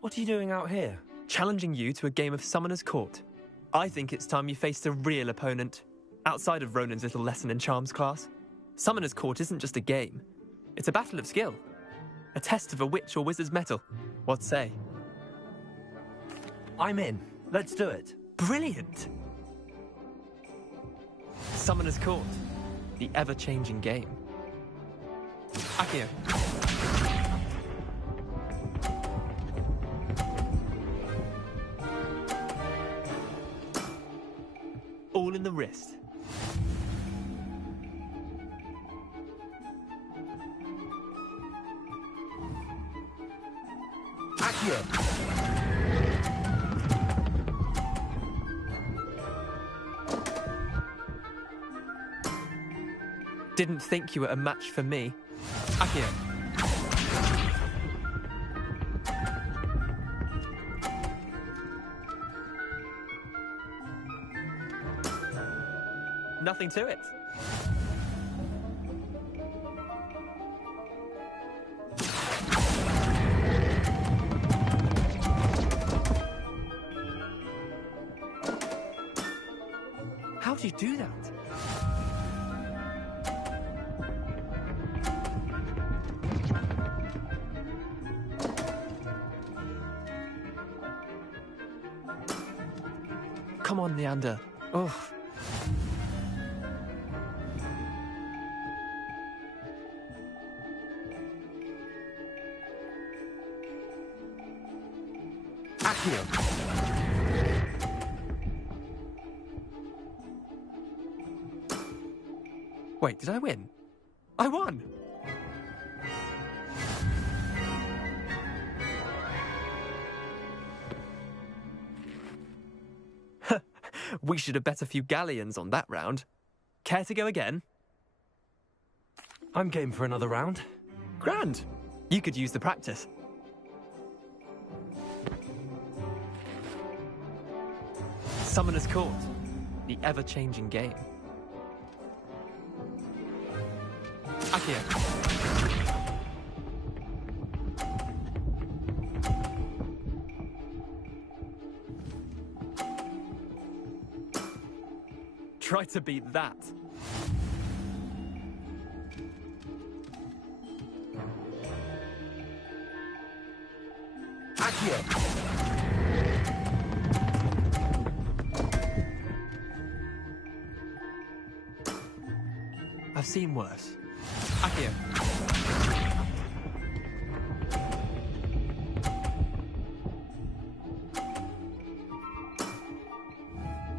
What are you doing out here? Challenging you to a game of Summoner's Court. I think it's time you faced a real opponent, outside of Ronan's little lesson in charms class. Summoner's Court isn't just a game. It's a battle of skill. A test of a witch or wizard's mettle. What say? I'm in. Let's do it. Brilliant! Summoner's Court. The ever-changing game. Accio. All in the wrist. Accio. Didn't think you were a match for me. Accio. Nothing to it. How do you do that? Come on, Leander. Oh. Accio. Wait, did I win? I won! We should have bet a few galleons on that round. Care to go again? I'm game for another round. Grand! You could use the practice. Summoner's Court. The ever-changing game. Accio. Try to beat that. Accio. I've seen worse. Accio.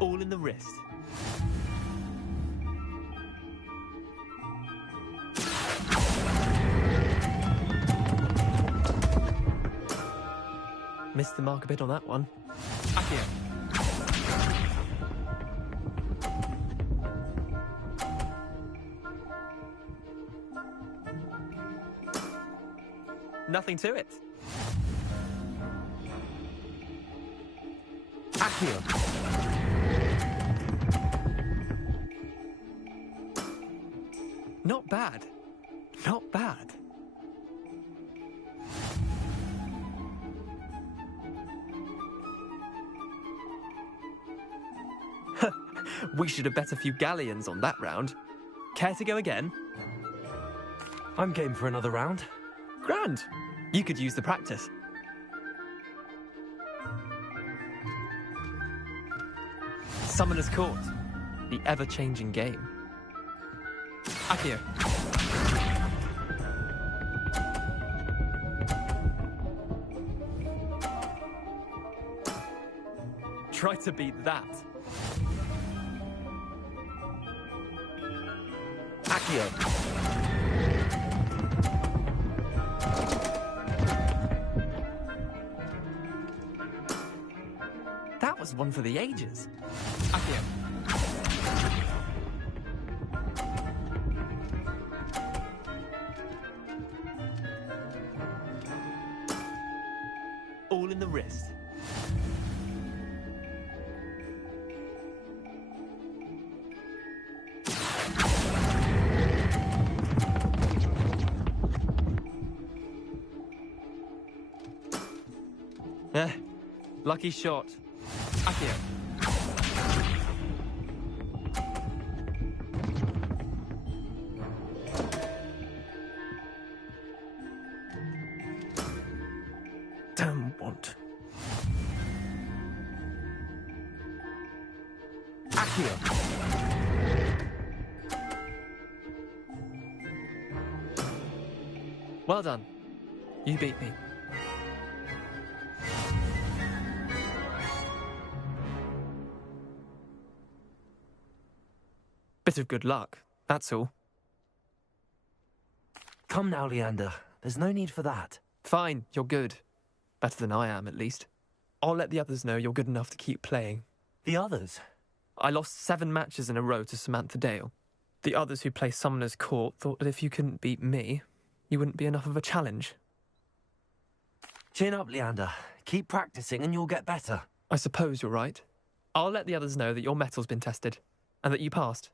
All in the wrist. Missed the mark a bit on that one. Accio. Nothing to it. Accio. Not bad. Not bad. We should have bet a few galleons on that round. Care to go again? I'm game for another round. Grand! You could use the practice. Summoner's Court. The ever-changing game. Accio. Try to beat that. Accio. That was one for the ages. Accio. All in the wrist. Lucky shot. Accio. Damn want. Accio. Well done. You beat me. Bit of good luck, that's all. Come now, Leander. There's no need for that. Fine, you're good. Better than I am, at least. I'll let the others know you're good enough to keep playing. The others? I lost 7 matches in a row to Samantha Dale. The others who play Summoner's Court thought that if you couldn't beat me, you wouldn't be enough of a challenge. Chin up, Leander. Keep practicing and you'll get better. I suppose you're right. I'll let the others know that your metal's been tested, and that you passed.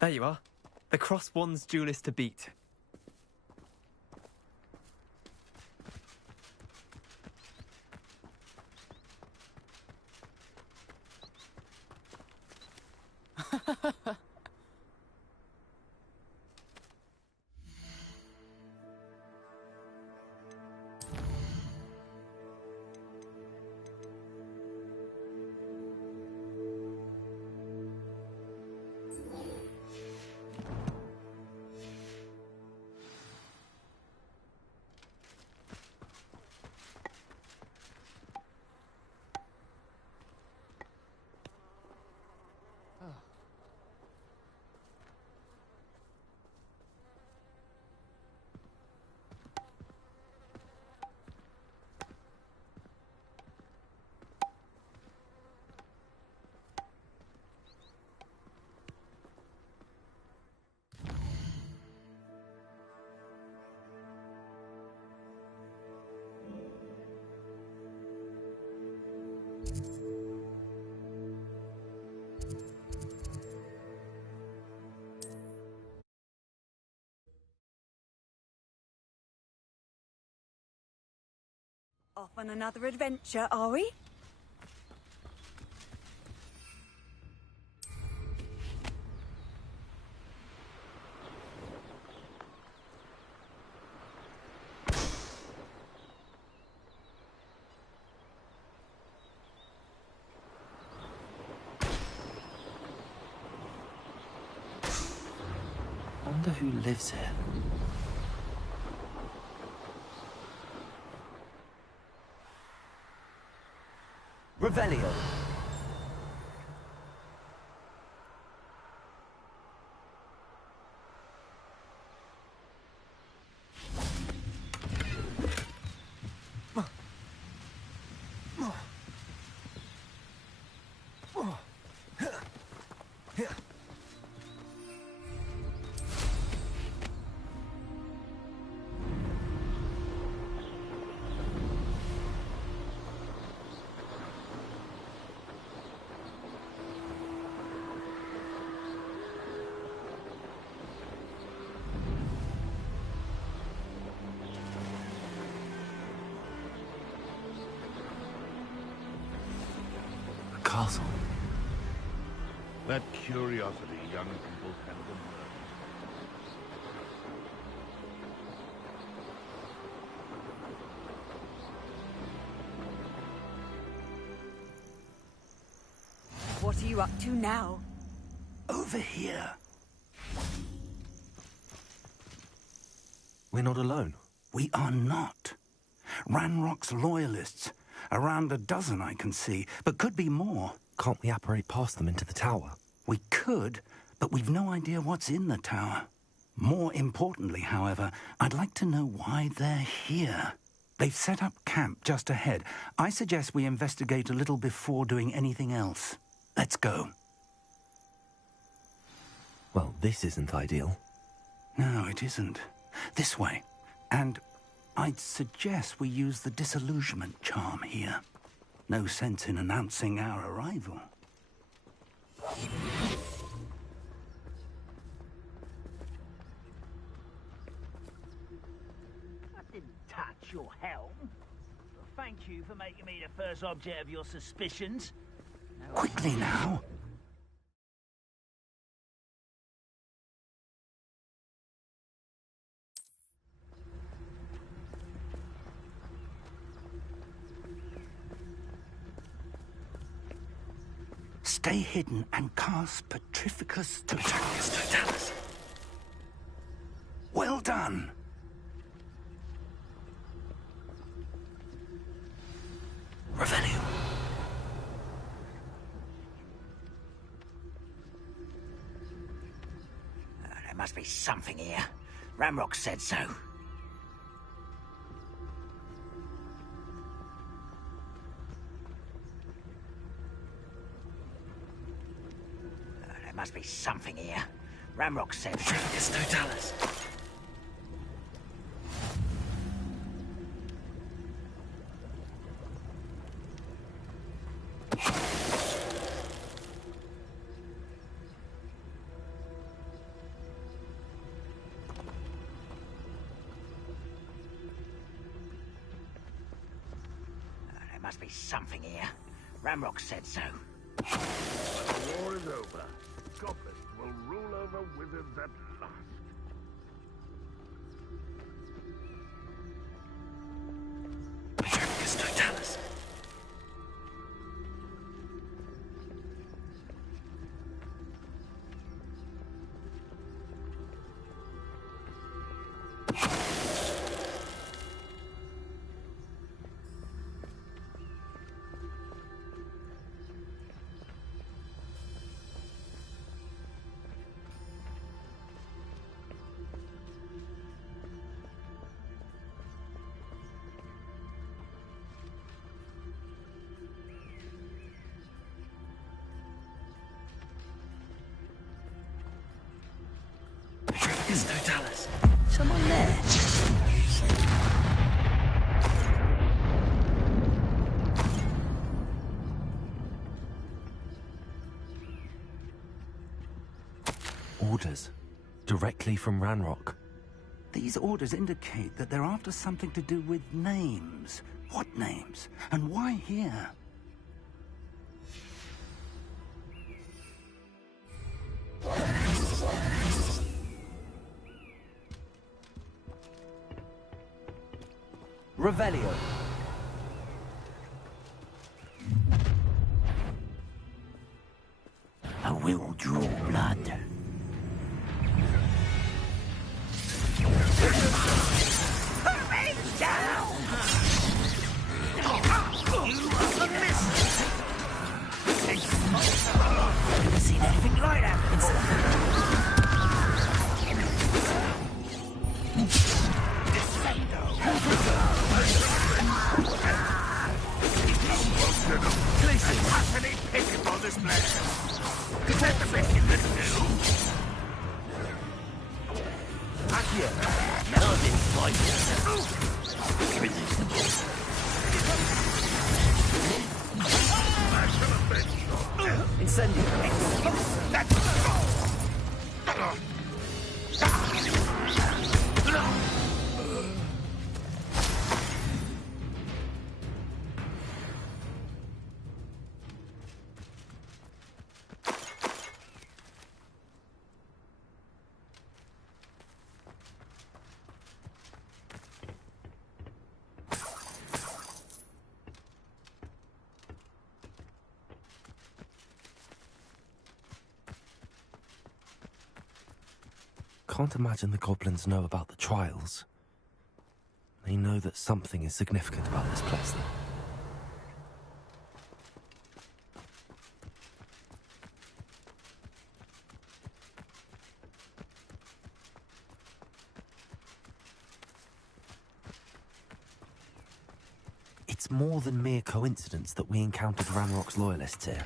There you are. The Cross Wands duelist to beat. Off on another adventure, are we? Wonder who lives here. Revelio. Castle. That curiosity young people tend to learn. What are you up to now? Over here. We're not alone. We are not. Ranrock's loyalists. Around a dozen I can see, but could be more. Can't we apparate past them into the tower? We could, but we've no idea what's in the tower. More importantly, however, I'd like to know why they're here. They've set up camp just ahead. I suggest we investigate a little before doing anything else. Let's go. Well, this isn't ideal. No, it isn't. This way. And I'd suggest we use the disillusionment charm here. No sense in announcing our arrival. I didn't touch your helm. Thank you for making me the first object of your suspicions. Quickly now. Stay hidden and cast Petrificus Totalis. Well done. Revelio. There must be something here. Ramrock said so. There must be something here. Ramrock said so. Petrificus Totalis. Must be something here. Ramrock said so. The war is over. Goblins will rule over wizards at last. There's no Dallas. Someone there. Orders. Directly from Ranrock. These orders indicate that they're after something to do with names. What names? And why here? Revelio. I will draw blood. Put me down! You are a miss! Never seen anything like that. Places utterly pitiful this place. Is that the best you can do? Accio. Nothing like irresistible. Incendio. Can't imagine the goblins know about the trials. They know that something is significant about this place, though. It's more than mere coincidence that we encountered Ranrock's loyalists here.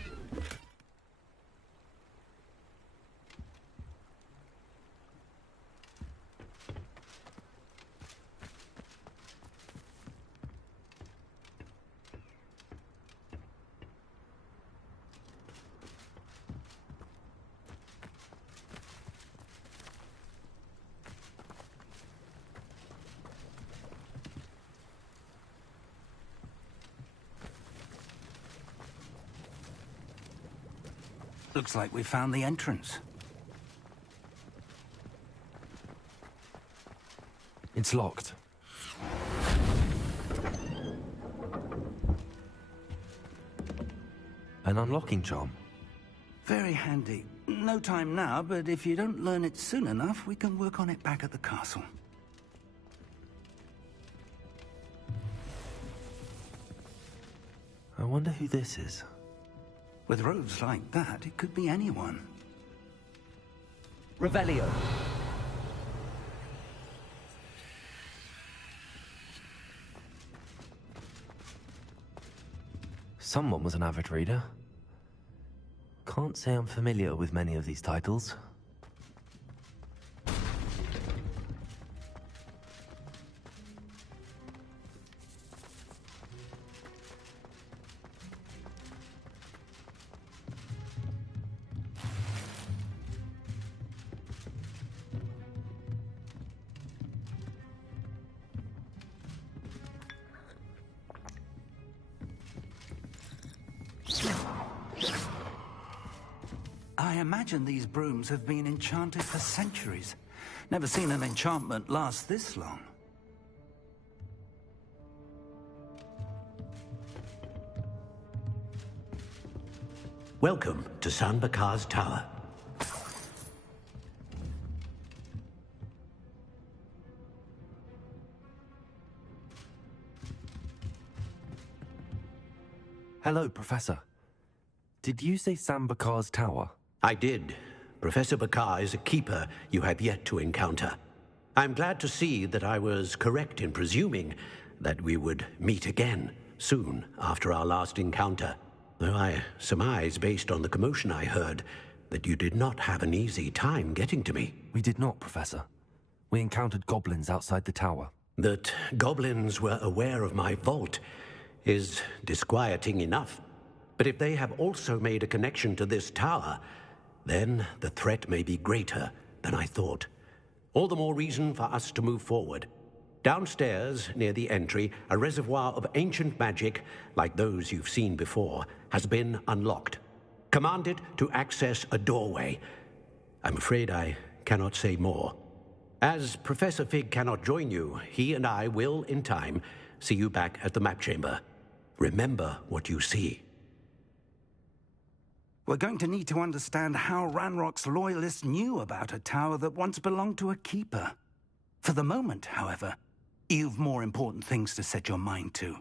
Looks like we found the entrance. It's locked. An unlocking charm. Very handy. No time now, but if you don't learn it soon enough, we can work on it back at the castle. I wonder who this is. With robes like that, it could be anyone. Revelio. Someone was an avid reader. Can't say I'm familiar with many of these titles. I imagine these brooms have been enchanted for centuries. Never seen an enchantment last this long. Welcome to San Bakar's Tower. Hello, Professor. Did you say Sam Bakar's tower? I did. Professor Bakar is a keeper you have yet to encounter. I'm glad to see that I was correct in presuming that we would meet again soon after our last encounter. Though I surmise, based on the commotion I heard, that you did not have an easy time getting to me. We did not, Professor. We encountered goblins outside the tower. That goblins were aware of my vault is disquieting enough. But if they have also made a connection to this tower, then the threat may be greater than I thought. All the more reason for us to move forward. Downstairs, near the entry, a reservoir of ancient magic, like those you've seen before, has been unlocked. Command it to access a doorway. I'm afraid I cannot say more. As Professor Fig cannot join you, he and I will, in time, see you back at the map chamber. Remember what you see. We're going to need to understand how Ranrock's loyalists knew about a tower that once belonged to a keeper. For the moment, however, you've more important things to set your mind to.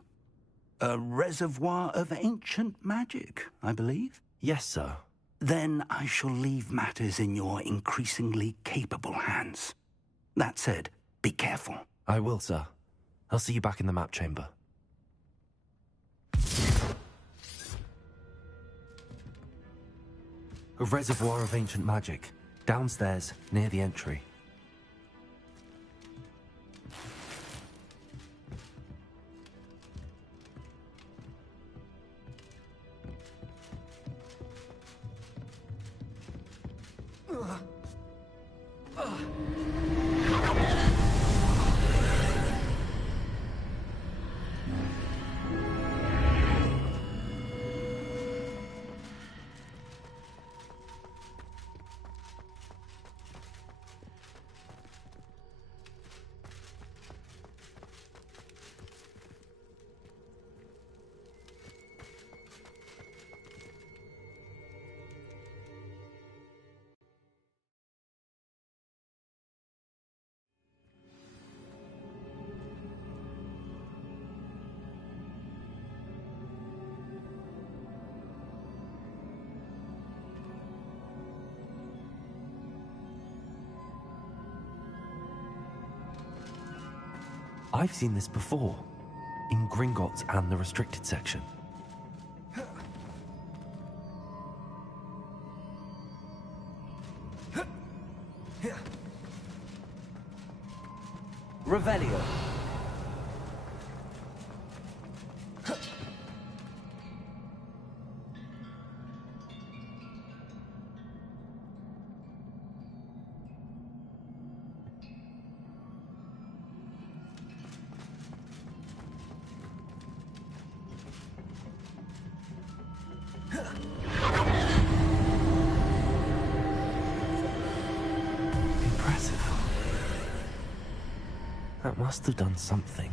A reservoir of ancient magic, I believe? Yes, sir. Then I shall leave matters in your increasingly capable hands. That said, be careful. I will, sir. I'll see you back in the map chamber. A reservoir of ancient magic, downstairs, near the entry. I've seen this before, in Gringotts and the restricted section. Revelio. That must have done something.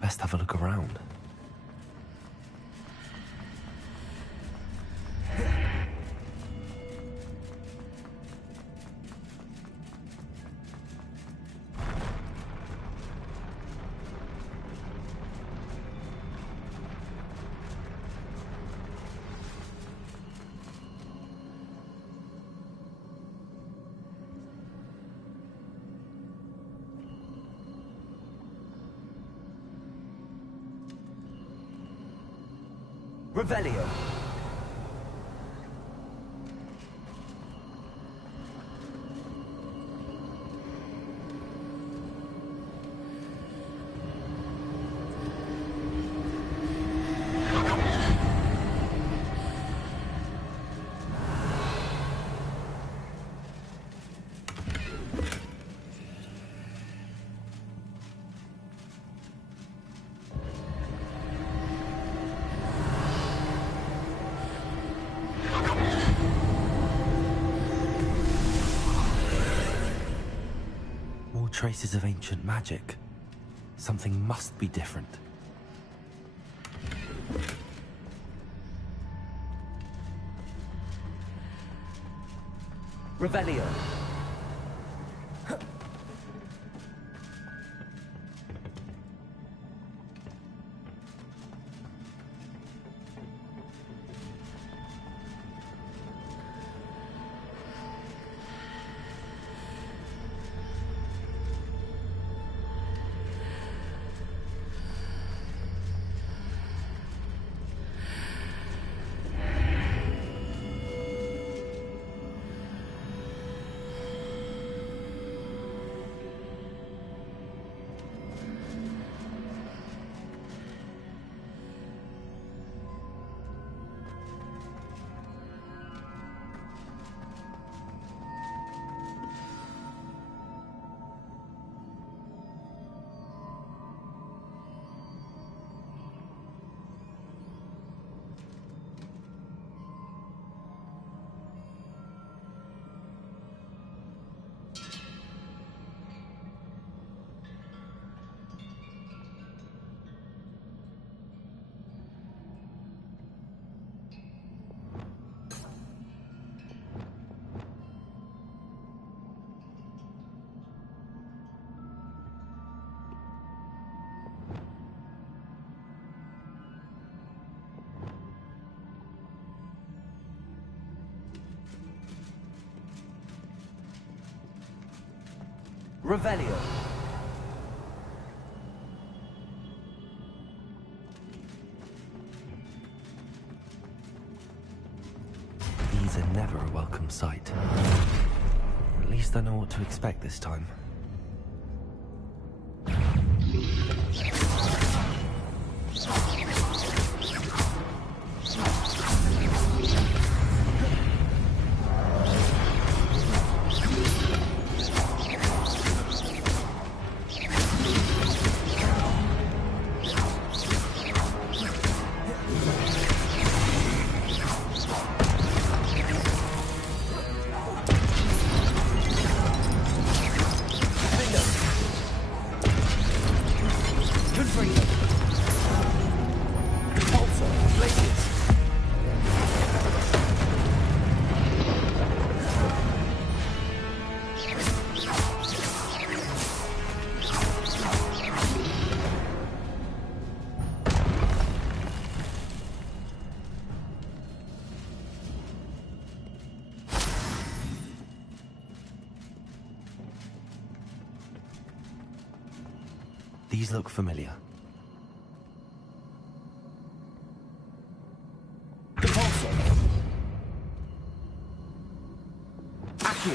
Best have a look around. Revelio. traces of ancient magic. Something must be different. Revelio. Revelio. These are never a welcome sight. At least I know what to expect this time. These look familiar. Depulso. Accio.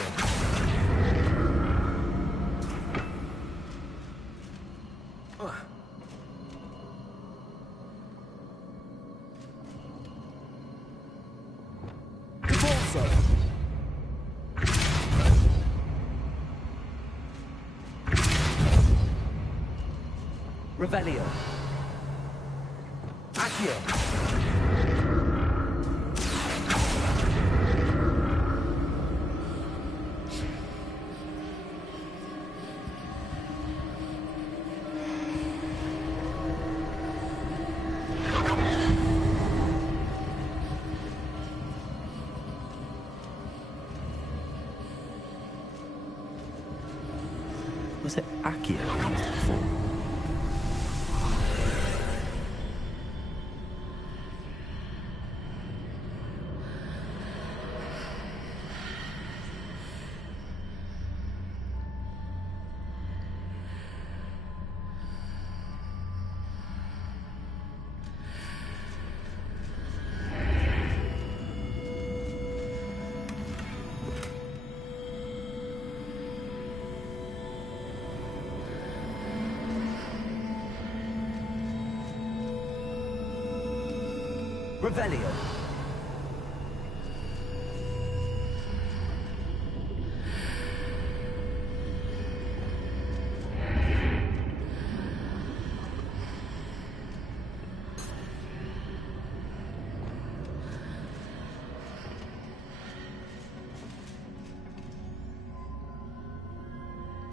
Depulso. Revelio. Accio. Was it Accio I used before? Revelio.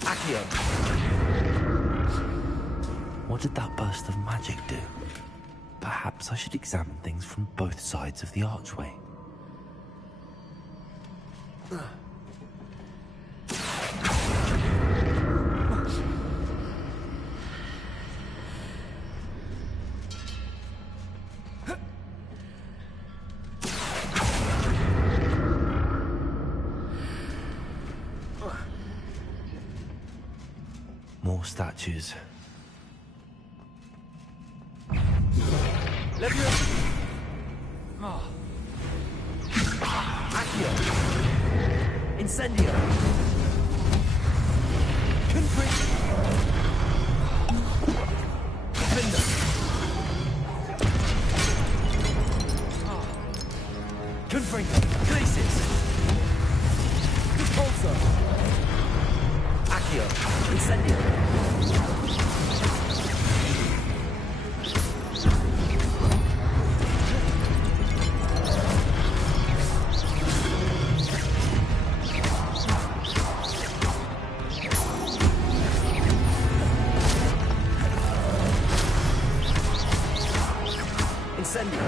Accio. What did that burst of magic do? Perhaps I should examine things from both sides of the archway. More statues. Accio. Incendio. Confringo. Defender. Confringo. Glacis. Repulsor. Accio. Incendio. Incendio.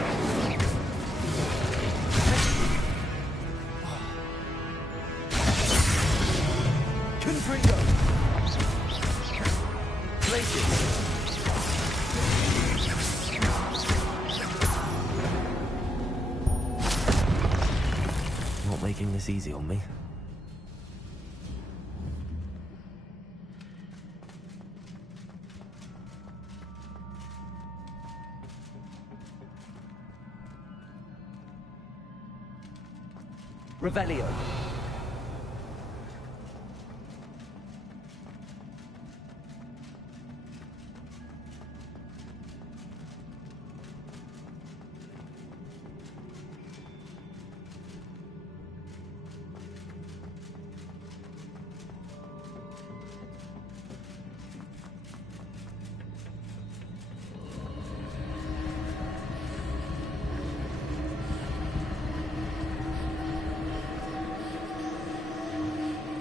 Confringo. Glacis. Not making this easy on me. Revelio.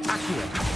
Accio.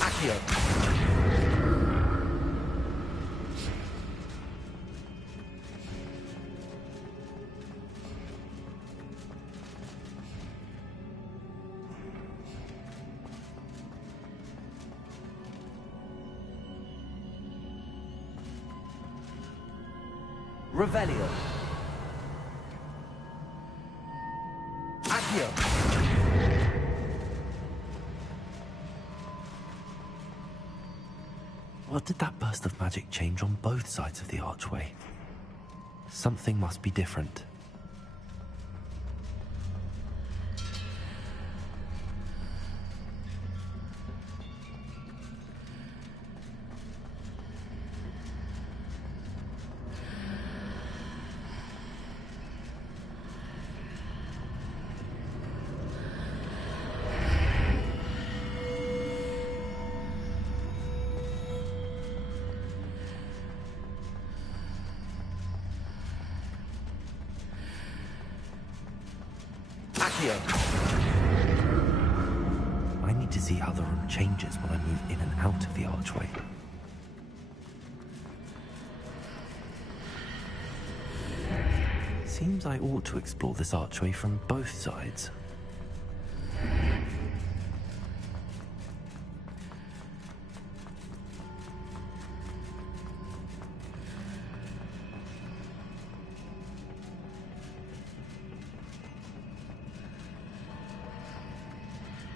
Accio. Revelio. Accio. What did that burst of magic change on both sides of the archway? Something must be different. Accio. I need to see how the room changes when I move in and out of the archway. Seems I ought to explore this archway from both sides.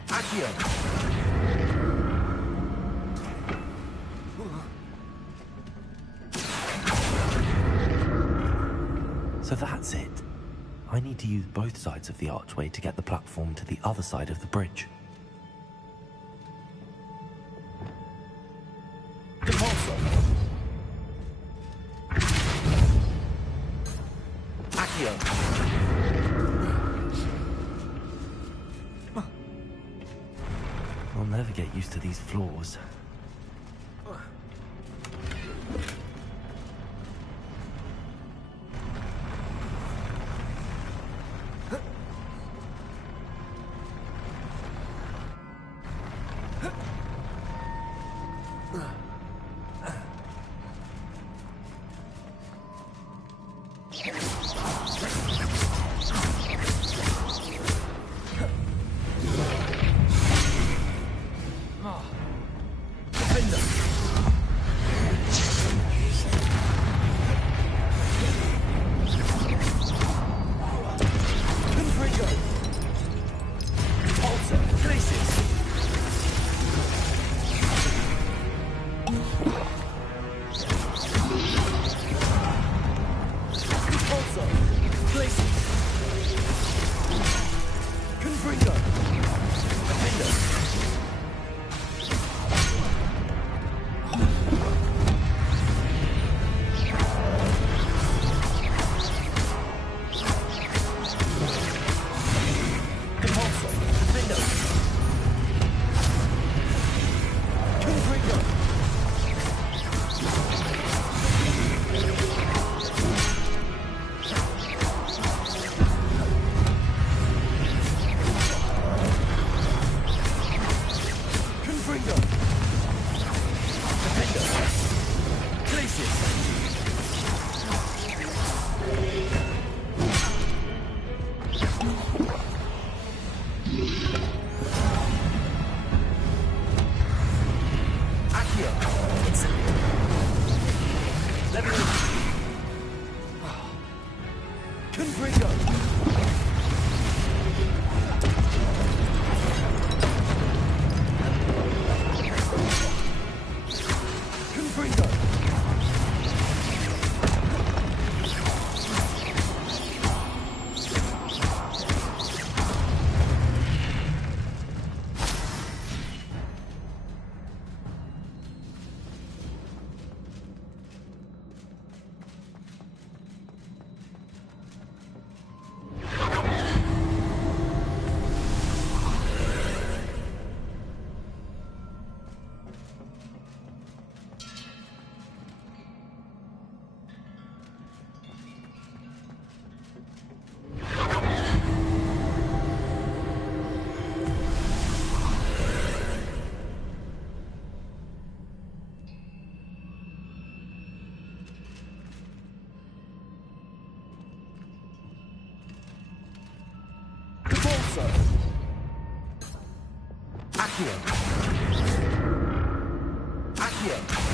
Accio. So that's it. I need to use both sides of the archway to get the platform to the other side of the bridge. Compulso. Accio. I'll never get used to these floors. Accio. Accio.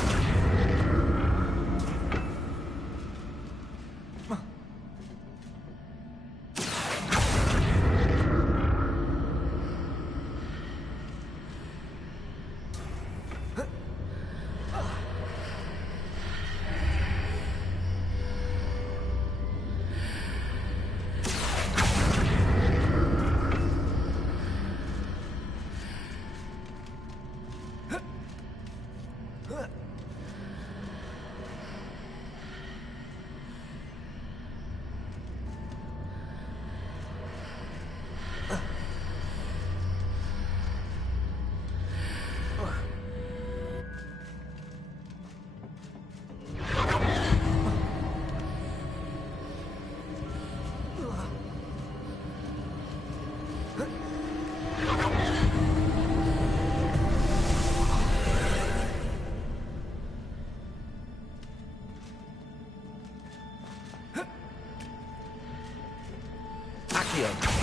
Accio.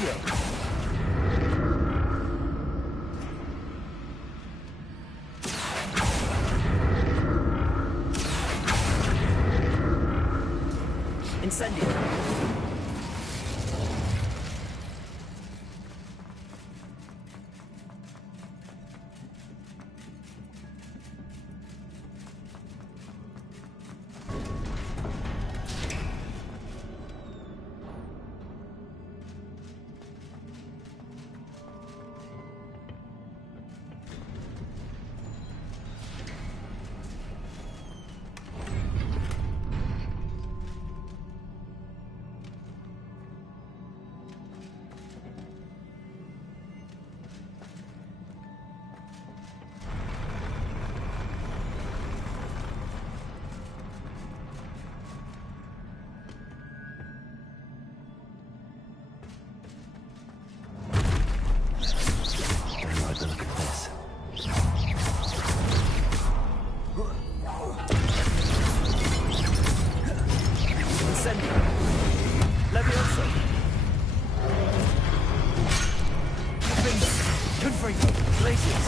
Accio. Incendio. Don't like the look of this. Incendio. Levioso. Confringo. Glacius.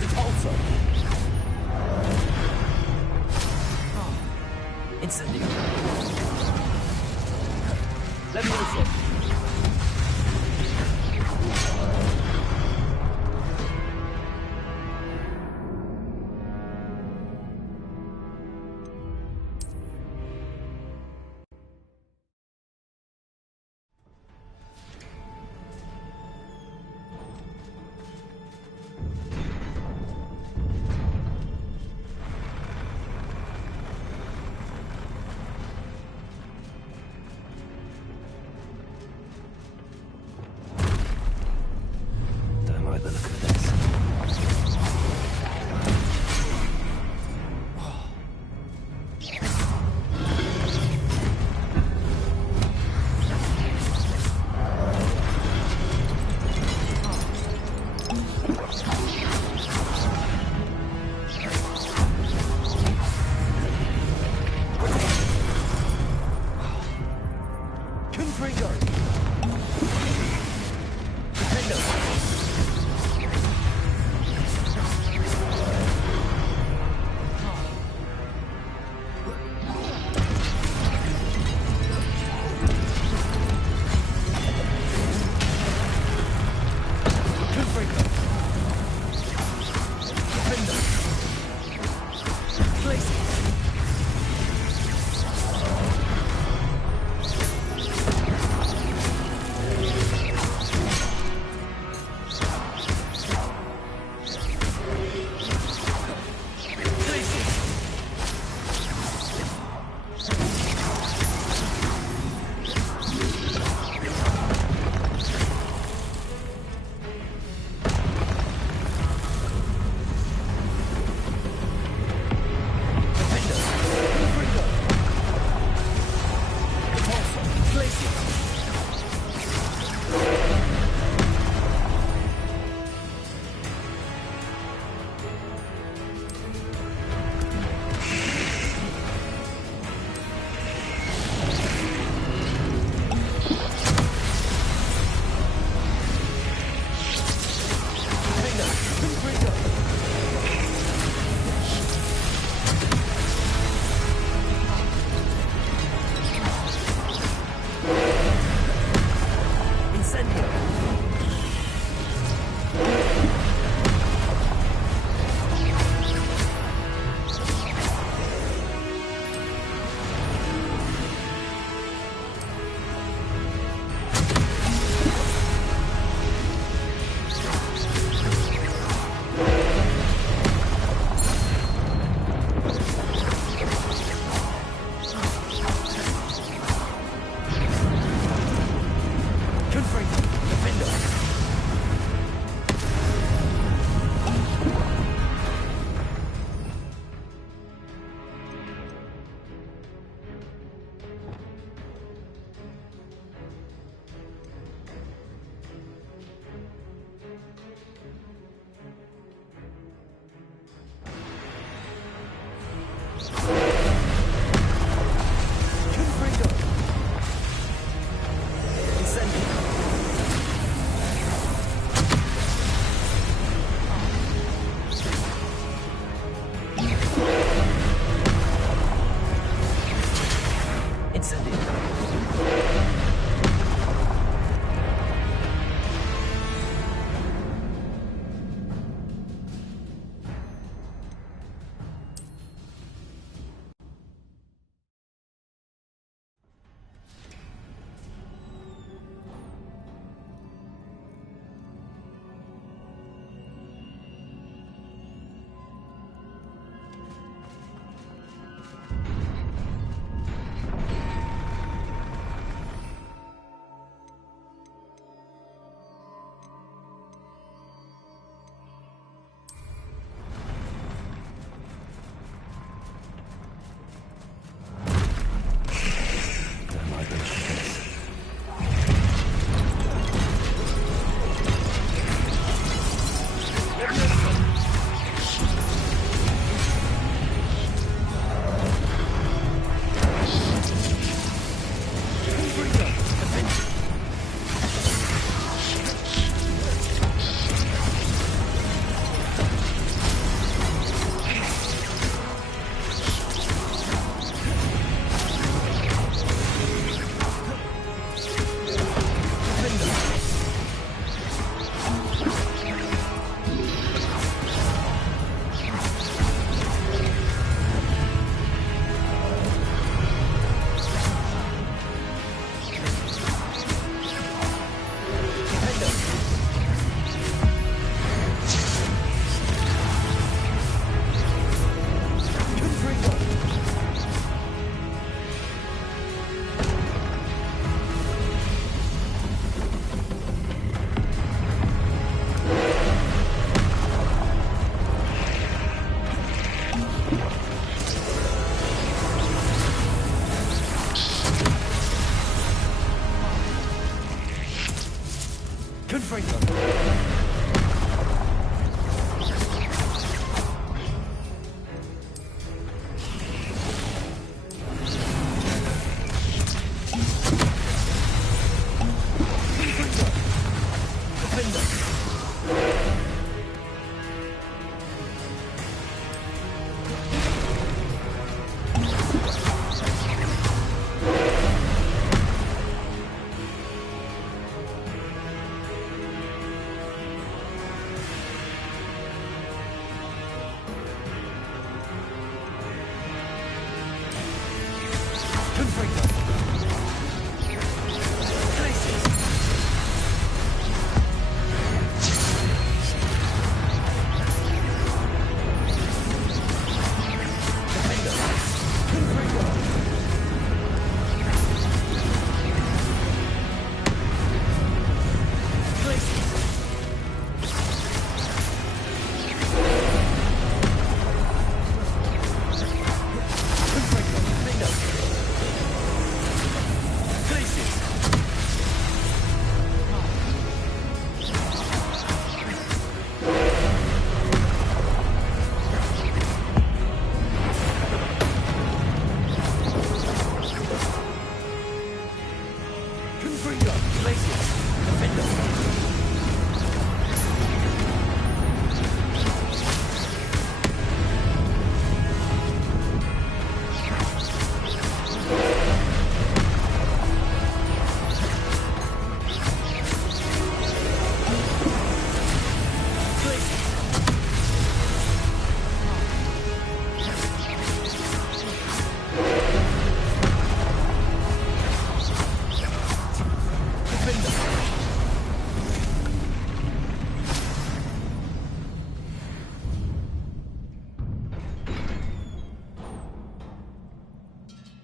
Repulsor. Incendio. Levioso.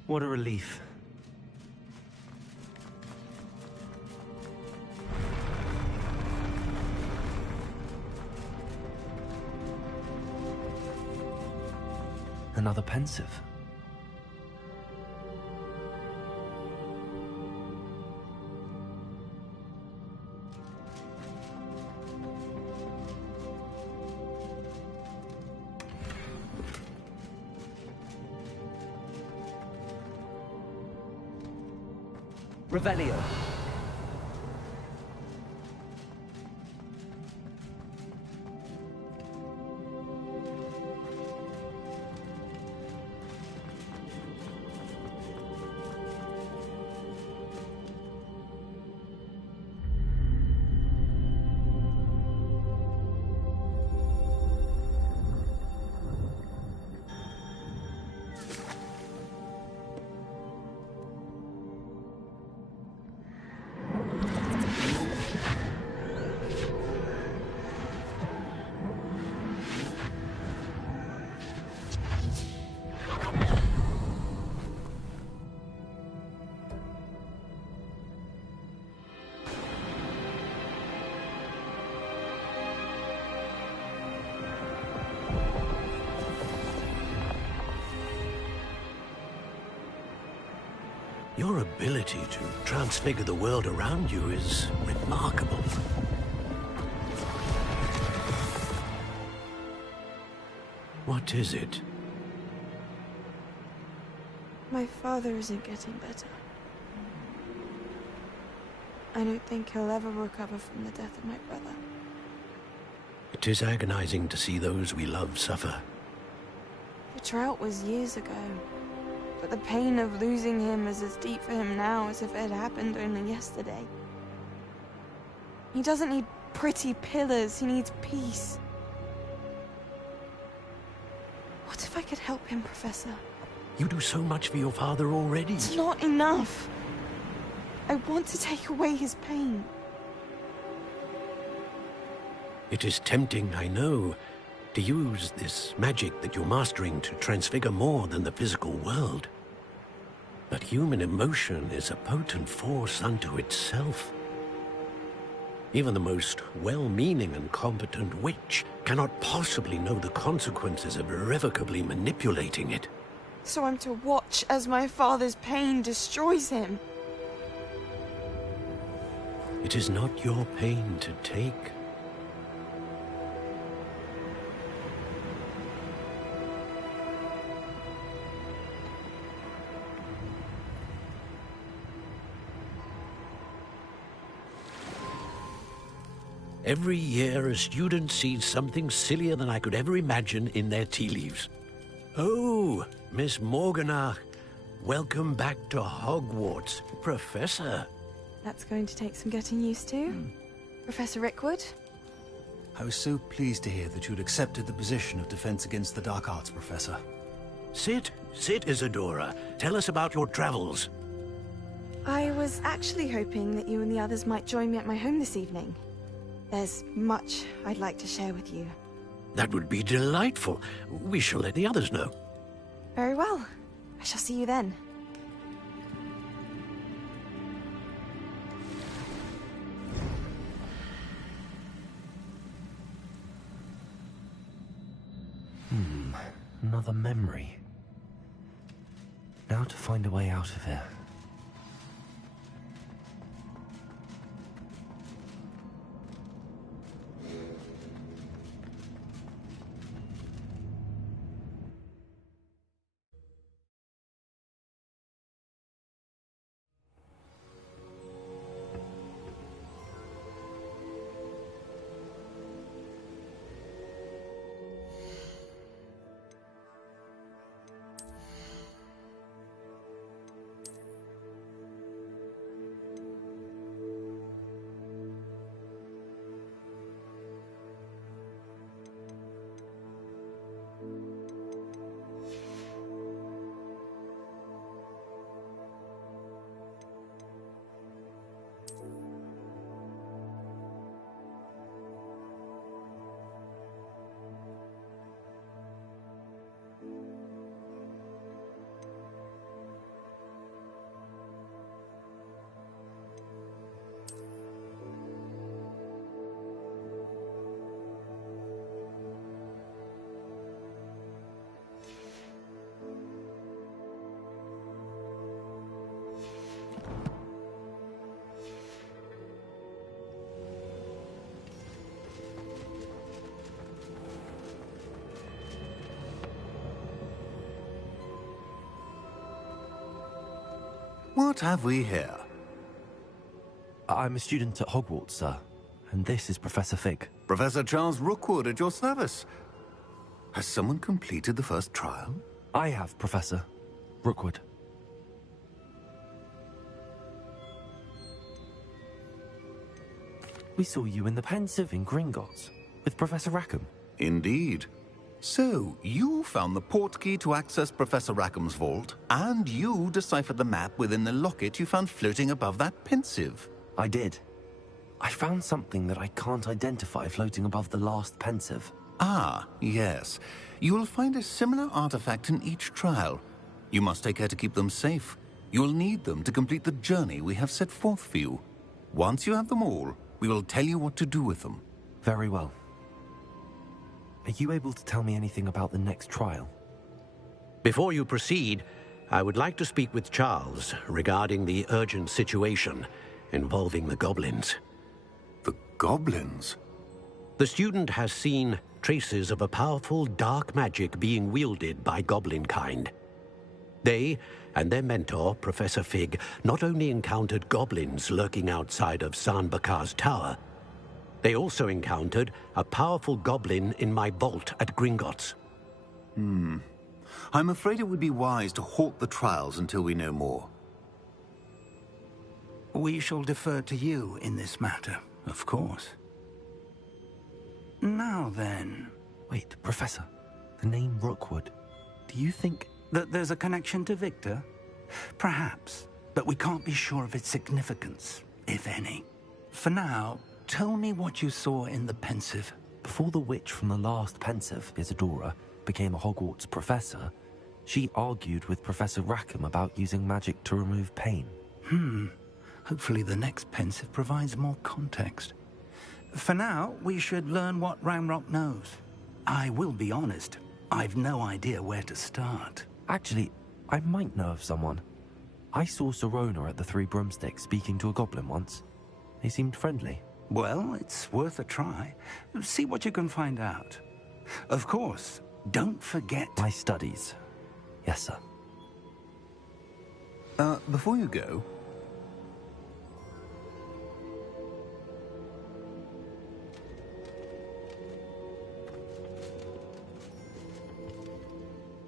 What a relief. Another pensive. Revelio. Your ability to transfigure the world around you is remarkable. What is it? My father isn't getting better. I don't think he'll ever recover from the death of my brother. It is agonizing to see those we love suffer. The drought was years ago, but the pain of losing him is as deep for him now as if it had happened only yesterday. He doesn't need pretty pillars, he needs peace. What if I could help him, Professor? You do so much for your father already. It's not enough. I want to take away his pain. It is tempting, I know, to use this magic that you're mastering to transfigure more than the physical world. But human emotion is a potent force unto itself. Even the most well-meaning and competent witch cannot possibly know the consequences of irrevocably manipulating it. So I'm to watch as my father's pain destroys him. It is not your pain to take. Every year, a student sees something sillier than I could ever imagine in their tea leaves. Oh, Miss Morganach, welcome back to Hogwarts, Professor. That's going to take some getting used to. Professor Rickwood? I was so pleased to hear that you'd accepted the position of Defense Against the Dark Arts, Professor. Sit, Isadora. Tell us about your travels. I was actually hoping that you and the others might join me at my home this evening. There's much I'd like to share with you. That would be delightful. We shall let the others know. Very well. I shall see you then. Another memory. Now to find a way out of here. What have we here? I'm a student at Hogwarts, sir. And this is Professor Fig. Professor Charles Rookwood at your service. Has someone completed the first trial? I have, Professor Rookwood. We saw you in the Pensive in Gringotts with Professor Rackham. Indeed. So, you found the portkey to access Professor Rackham's vault, and you deciphered the map within the locket you found floating above that Pensive. I did. I found something that I can't identify floating above the last Pensive. Ah, yes. You will find a similar artifact in each trial. You must take care to keep them safe. You will need them to complete the journey we have set forth for you. Once you have them all, we will tell you what to do with them. Very well. Are you able to tell me anything about the next trial? Before you proceed, I would like to speak with Charles regarding the urgent situation involving the goblins. The goblins? The student has seen traces of a powerful dark magic being wielded by goblin kind. They and their mentor, Professor Fig, not only encountered goblins lurking outside of San Bakar's tower, they also encountered a powerful goblin in my vault at Gringotts. I'm afraid it would be wise to halt the trials until we know more. We shall defer to you in this matter, of course. Now then... Wait, Professor. The name Rookwood. Do you think... that there's a connection to Victor? Perhaps, but we can't be sure of its significance, if any. For now, tell me what you saw in the Pensive. Before the witch from the last Pensive, Isadora, became a Hogwarts professor, she argued with Professor Rackham about using magic to remove pain. Hopefully the next Pensive provides more context. For now, we should learn what Ranrock knows. I will be honest, I've no idea where to start. Actually, I might know of someone. I saw Sirona at the Three Broomsticks speaking to a goblin once. They seemed friendly. Well, it's worth a try. See what you can find out. Of course, don't forget... My studies. Yes, sir. Before you go...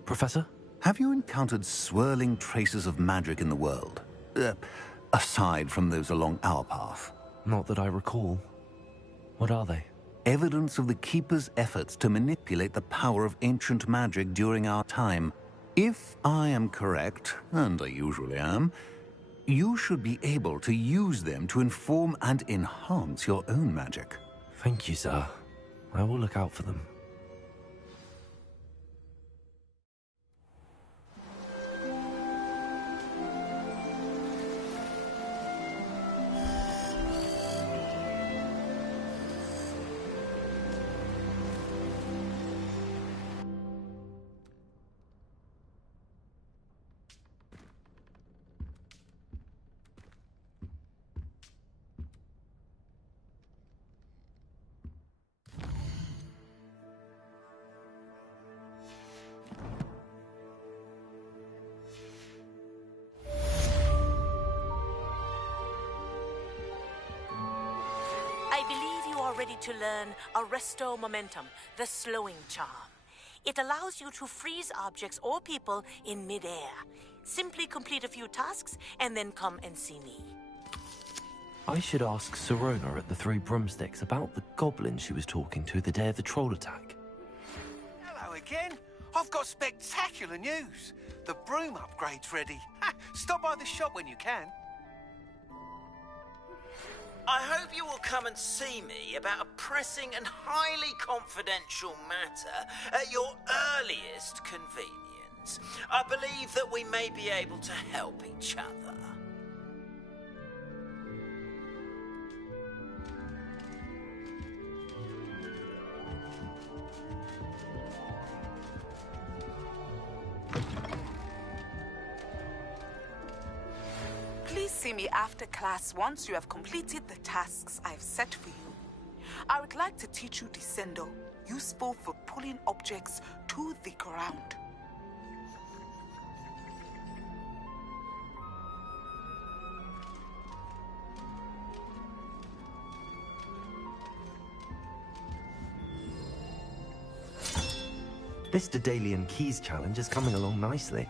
Professor? Have you encountered swirling traces of magic in the world? Aside from those along our path? Not that I recall. What are they? Evidence of the Keeper's efforts to manipulate the power of ancient magic during our time. If I am correct, and I usually am, you should be able to use them to inform and enhance your own magic. Thank you, sir. I will look out for them. I believe you are ready to learn Arresto Momentum, the slowing charm. It allows you to freeze objects or people in midair. Simply complete a few tasks and then come and see me. I should ask Sirona at the Three Broomsticks about the goblin she was talking to the day of the troll attack. Hello again. I've got spectacular news. The broom upgrade's ready. Stop by the shop when you can. I hope you will come and see me about a pressing and highly confidential matter at your earliest convenience. I believe that we may be able to help each other. Please see me after class once you have completed the tasks I've set for you. I would like to teach you Descendo, useful for pulling objects to the ground. This Daedalian Keys challenge is coming along nicely.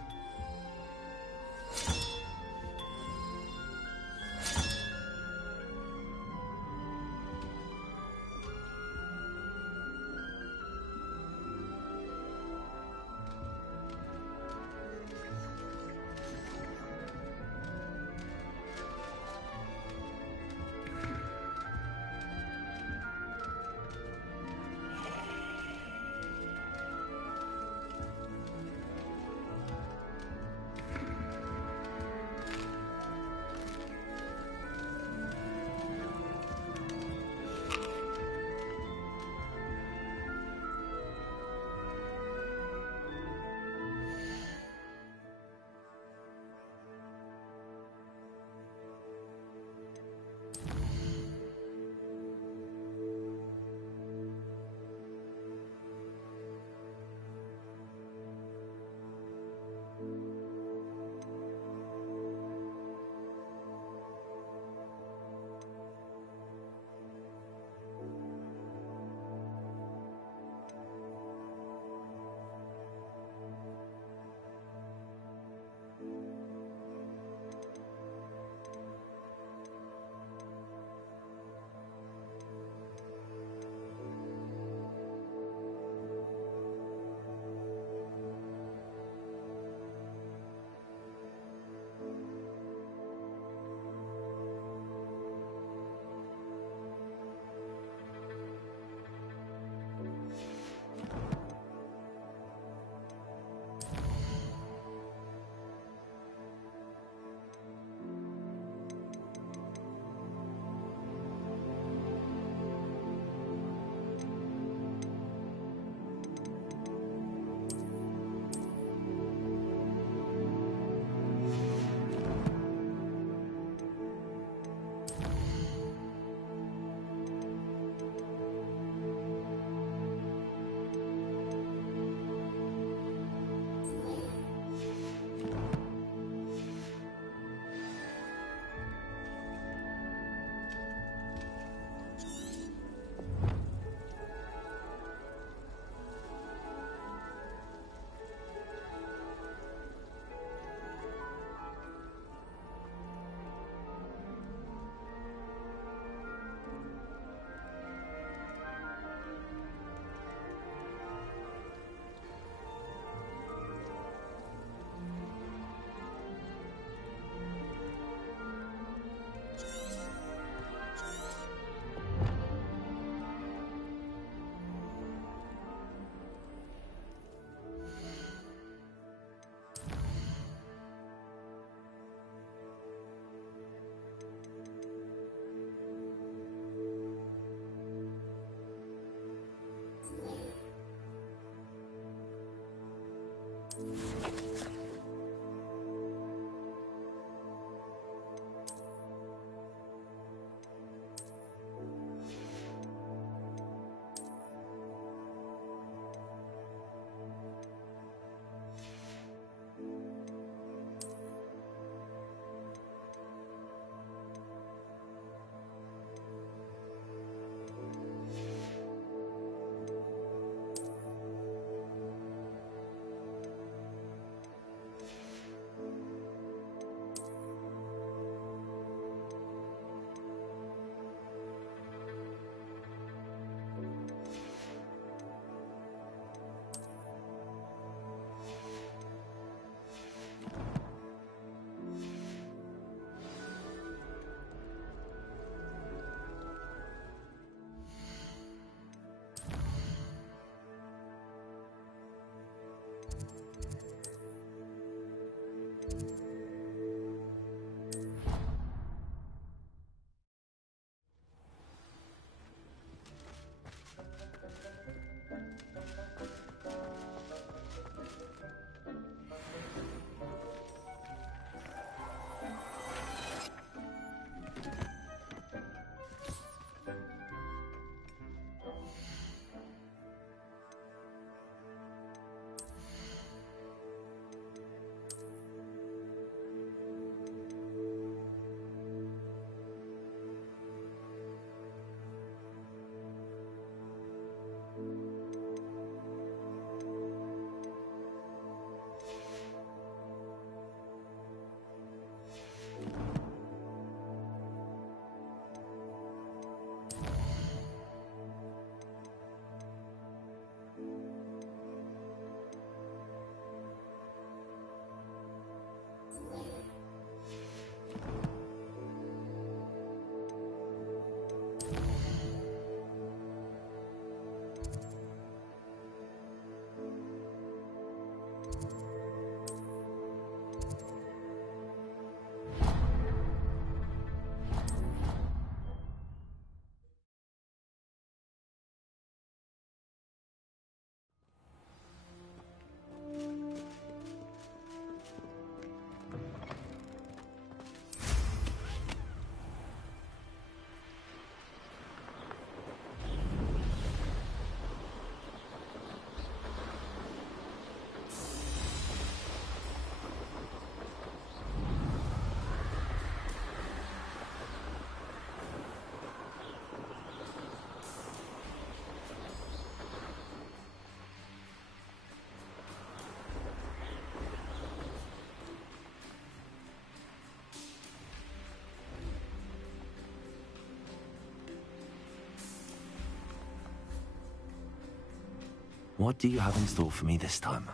What do you have in store for me this time?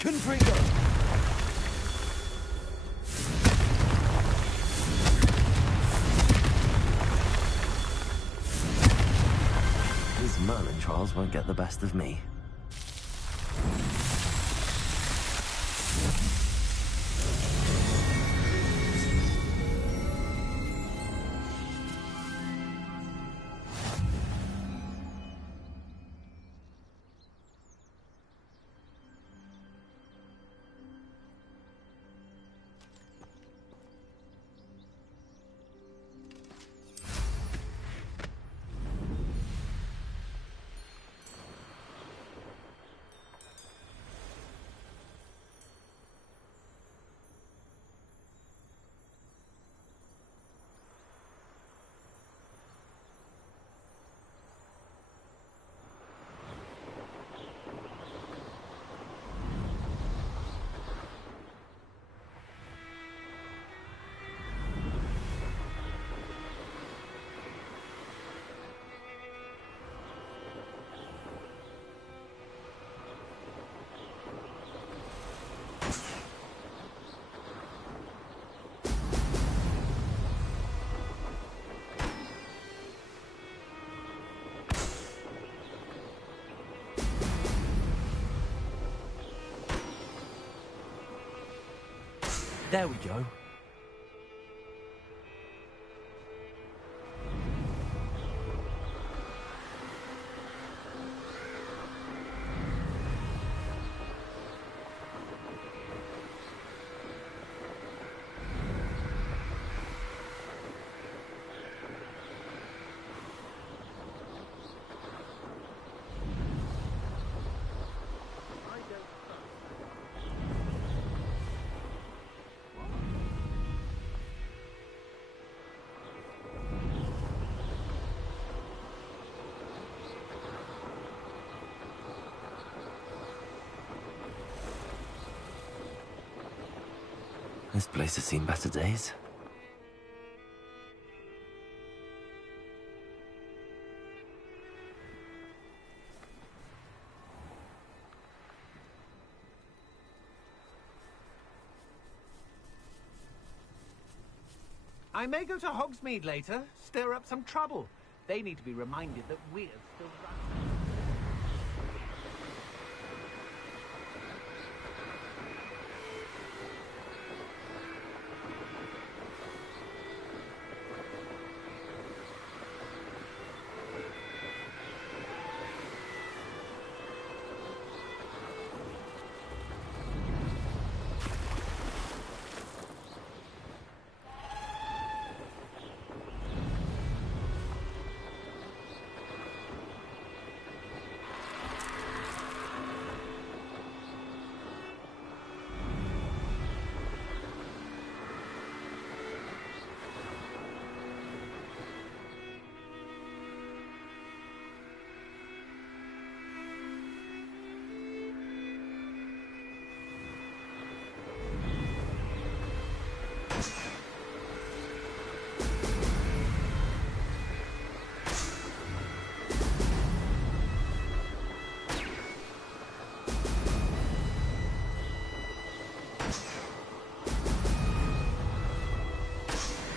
Confringo! These Merlin trials won't get the best of me. There we go. This place has seen better days. I may go to Hogsmeade later, stir up some trouble. They need to be reminded that we're still running.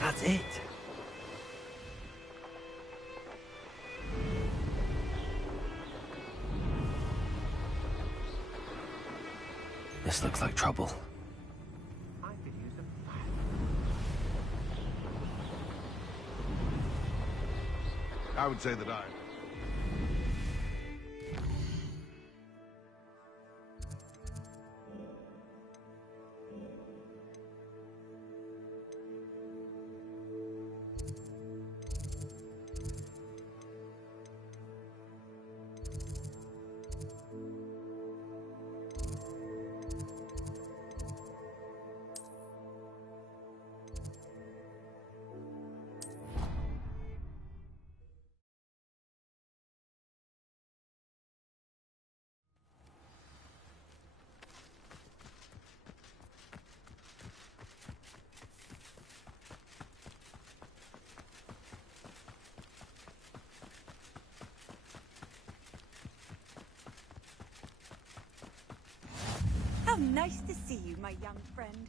That's it. This looks like trouble. I would say that I... nice to see you, my young friend.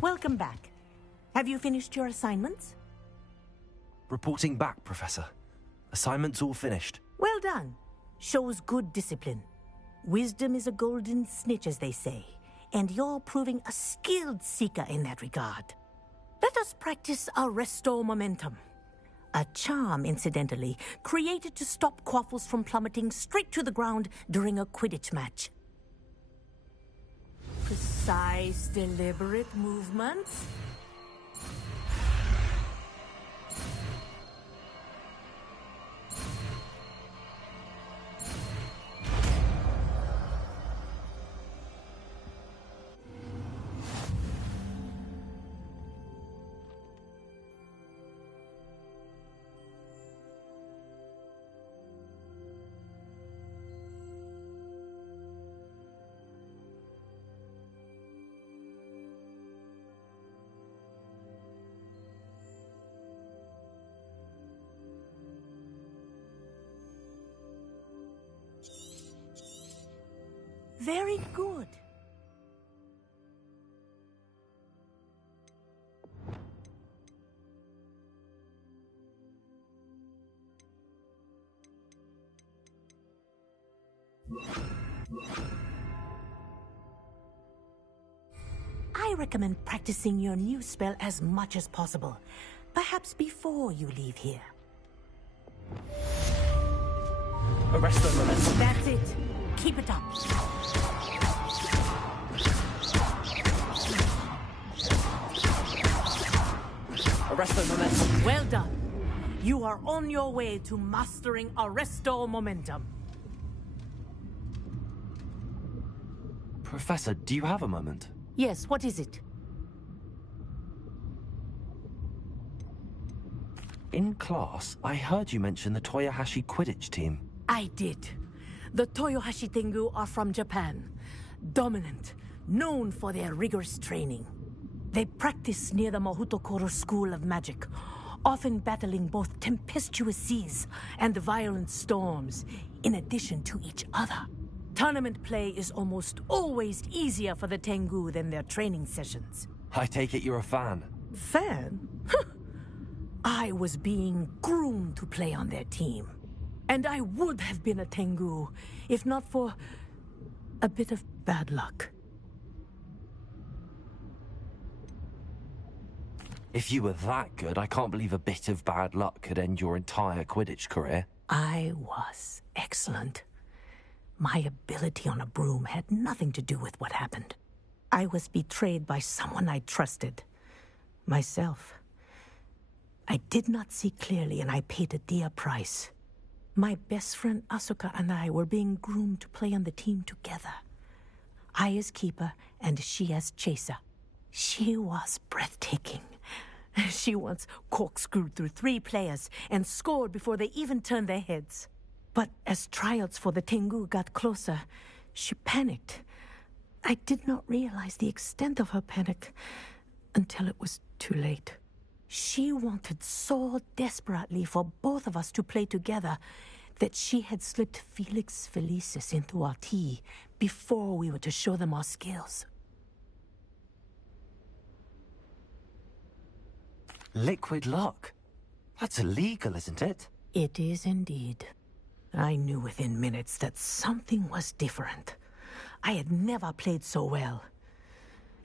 Welcome back. Have you finished your assignments? Reporting back, Professor. Assignments all finished. Well done. Shows good discipline. Wisdom is a golden snitch, as they say, and you're proving a skilled seeker in that regard. Let us practice Arresto Momentum. A charm, incidentally, created to stop quaffles from plummeting straight to the ground during a Quidditch match. Precise, deliberate movements. Very good. I recommend practicing your new spell as much as possible, perhaps before you leave here. Arresto Momentum. That's it. Keep it up. Arresto Momentum. Well done. You are on your way to mastering Arresto Momentum. Professor, do you have a moment? Yes, what is it? In class, I heard you mention the Toyohashi Quidditch team. I did. The Toyohashi Tengu are from Japan. Dominant, known for their rigorous training. They practice near the Mahutokoro School of Magic, often battling both tempestuous seas and violent storms, in addition to each other. Tournament play is almost always easier for the Tengu than their training sessions. I take it you're a fan. Fan? I was being groomed to play on their team. And I would have been a Tengu, if not for a bit of bad luck. If you were that good, I can't believe a bit of bad luck could end your entire Quidditch career. I was excellent. My ability on a broom had nothing to do with what happened. I was betrayed by someone I trusted. Myself. I did not see clearly, and I paid a dear price. My best friend Asuka and I were being groomed to play on the team together. I as keeper, and she as chaser. She was breathtaking. She once corkscrewed through 3 players and scored before they even turned their heads. But as tryouts for the Tengu got closer, she panicked. I did not realize the extent of her panic until it was too late. She wanted so desperately for both of us to play together that she had slipped Felix Felicis into our tea before we were to show them our skills. Liquid luck? That's illegal, isn't it? It is indeed. I knew within minutes that something was different. I had never played so well.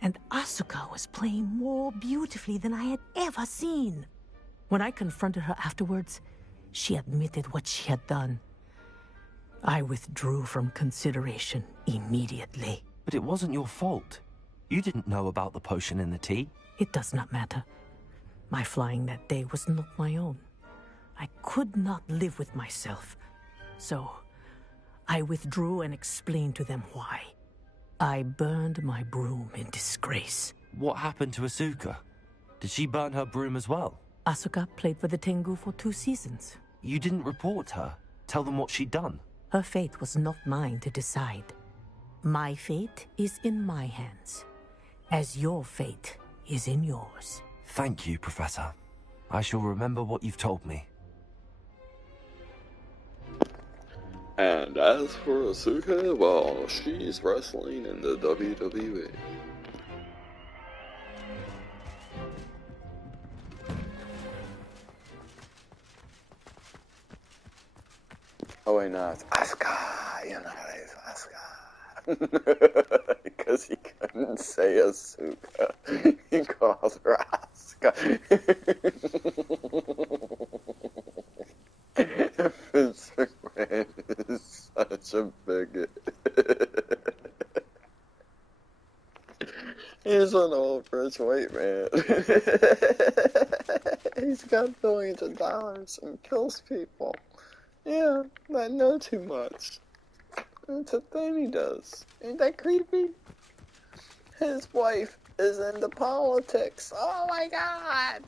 And Asuka was playing more beautifully than I had ever seen. When I confronted her afterwards, she admitted what she had done. I withdrew from consideration immediately. But it wasn't your fault. You didn't know about the potion in the tea. It does not matter. My flying that day was not my own. I could not live with myself. So, I withdrew and explained to them why. I burned my broom in disgrace. What happened to Asuka? Did she burn her broom as well? Asuka played for the Tengu for 2 seasons. You didn't report her. Tell them what she'd done. Her fate was not mine to decide. My fate is in my hands, as your fate is in yours. Thank you, Professor. I shall remember what you've told me. And as for Asuka, well, she's wrestling in the WWE. Oh wait, no, it's Asuka. You know, it's Asuka. Because he couldn't say Asuka. He calls her Asuka. Vince McMahon is such a bigot. He's an old rich white man. He's got billions of dollars and kills people. Yeah, I know too much. That's a thing he does. Ain't that creepy? His wife is into politics. Oh my god!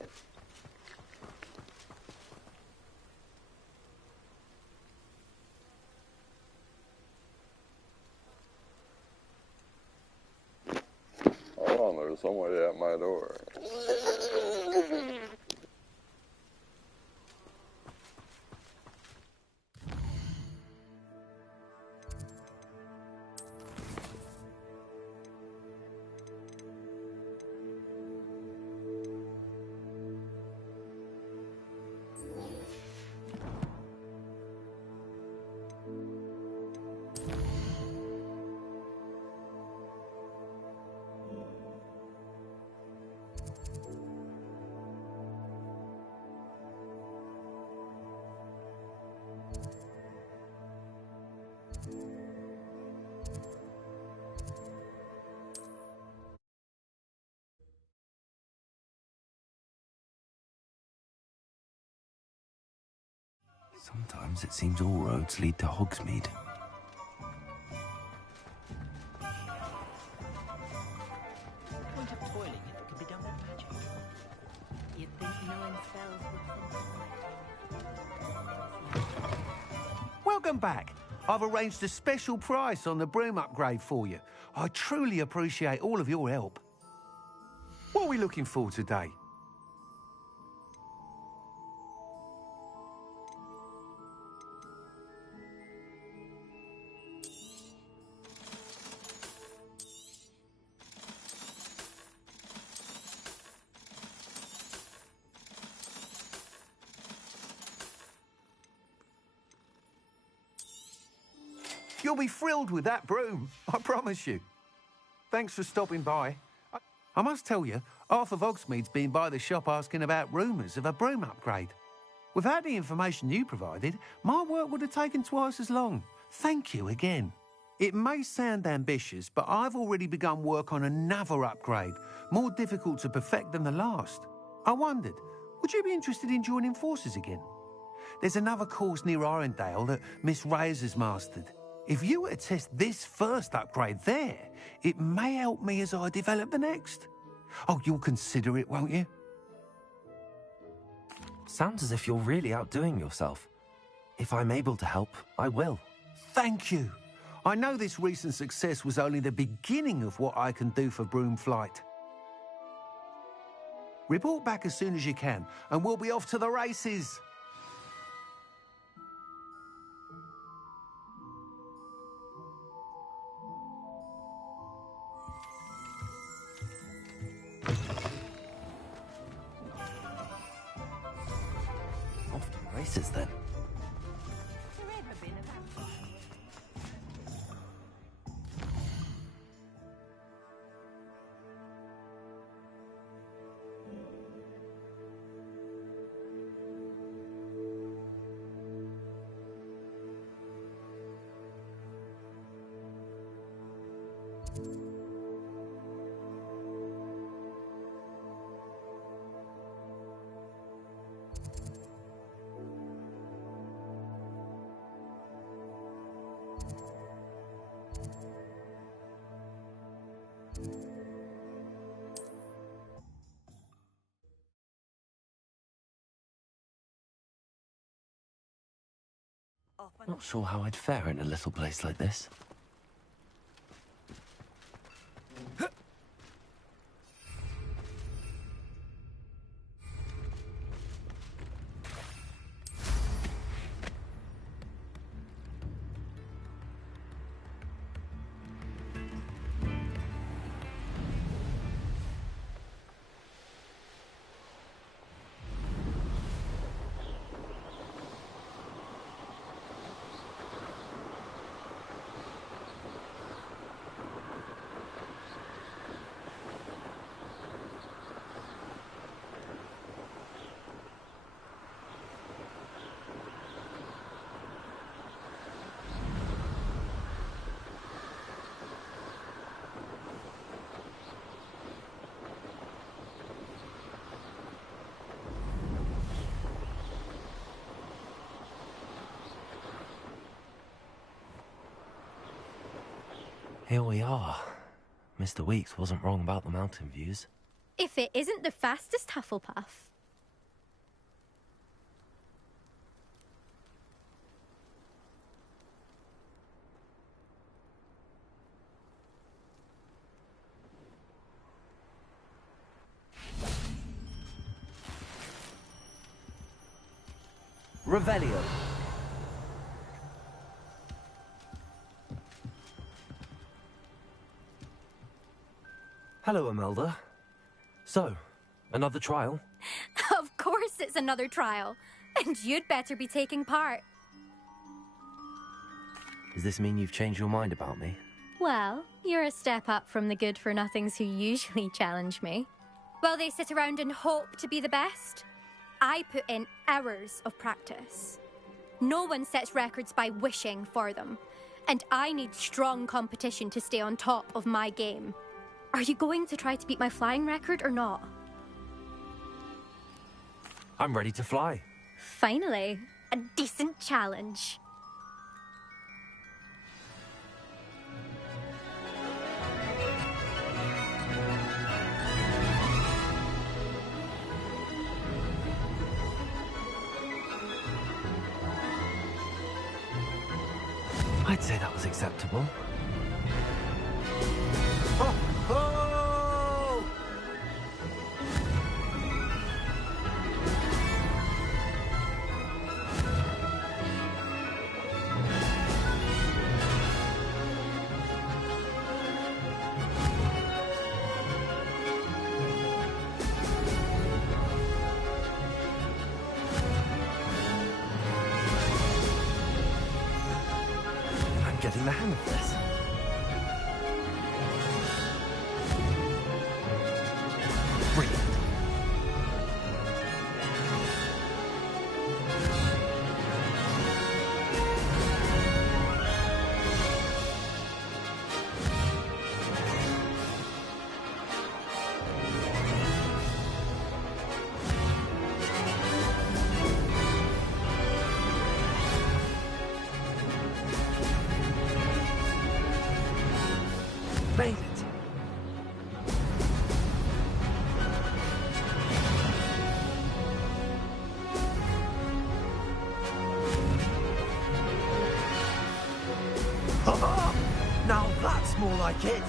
Hold on, there's somebody at my door. Sometimes it seems all roads lead to Hogsmeade. Point of toiling if it can be done with magic. You'd think knowing spells would... Welcome back. I've arranged a special price on the broom upgrade for you. I truly appreciate all of your help. What are we looking for today? You'll be thrilled with that broom, I promise you. Thanks for stopping by. I must tell you, half of Hogsmeade's been by the shop asking about rumours of a broom upgrade. Without the information you provided, my work would have taken twice as long. Thank you again. It may sound ambitious, but I've already begun work on another upgrade, more difficult to perfect than the last. I wondered, would you be interested in joining forces again? There's another course near Arendelle that Miss Reyes has mastered. If you were to test this first upgrade there, it may help me as I develop the next. Oh, you'll consider it, won't you? Sounds as if you're really outdoing yourself. If I'm able to help, I will. Thank you. I know this recent success was only the beginning of what I can do for broom flight. Report back as soon as you can, and we'll be off to the races. Off to the races then. Not sure how I'd fare in a little place like this. Here we are. Mr. Weeks wasn't wrong about the mountain views. If it isn't the fastest Hufflepuff. Revelio. Hello, Imelda. So, another trial? Of course it's another trial. And you'd better be taking part. Does this mean you've changed your mind about me? Well, you're a step up from the good-for-nothings who usually challenge me. While they sit around and hope to be the best, I put in hours of practice. No one sets records by wishing for them. And I need strong competition to stay on top of my game. Are you going to try to beat my flying record or not? I'm ready to fly. Finally, a decent challenge. I'd say that was acceptable. Getting the hang of this. Brilliant. Made it. Now that's more like it.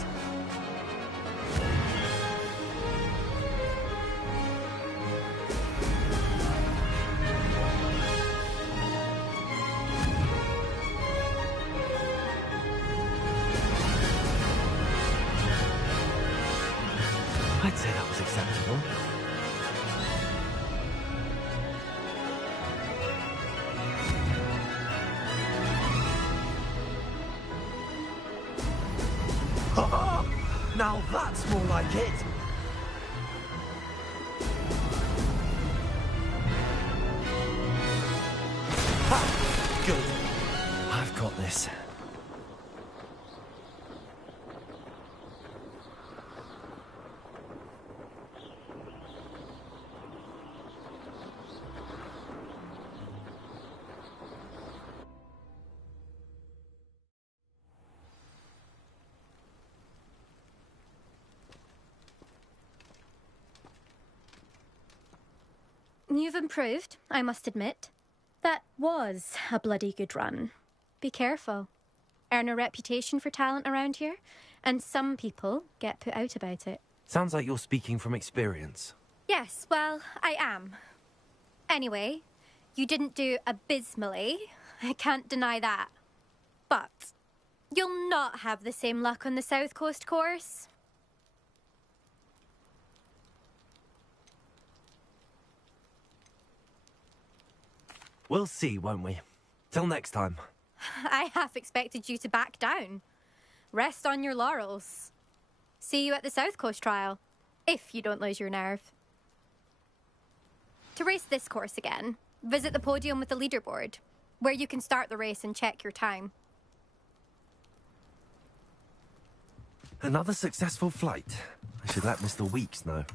I'd say that was acceptable. Now that's more like it. Ha! Good. I've got this. You've improved, I must admit. That was a bloody good run. Be careful. Earn a reputation for talent around here, and some people get put out about it. Sounds like you're speaking from experience. Yes, well, I am. Anyway, you didn't do abysmally. I can't deny that. But you'll not have the same luck on the South Coast course. We'll see, won't we? Till next time. I half expected you to back down. Rest on your laurels. See you at the South Coast trial, if you don't lose your nerve. To race this course again, visit the podium with the leaderboard, where you can start the race and check your time. Another successful flight. I should let Mr. Weeks know.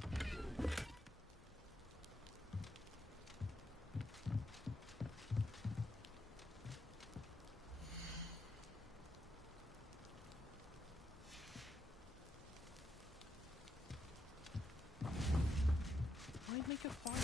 Make a fire.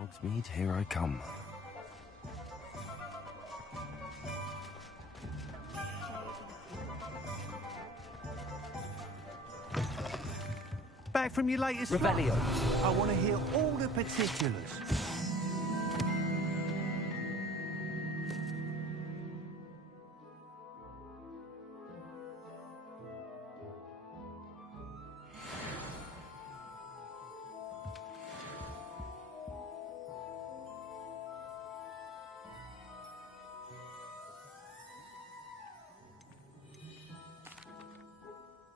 Hogsmeade, here I come. Back from your latest flight? Revelio. I want to hear all the particulars.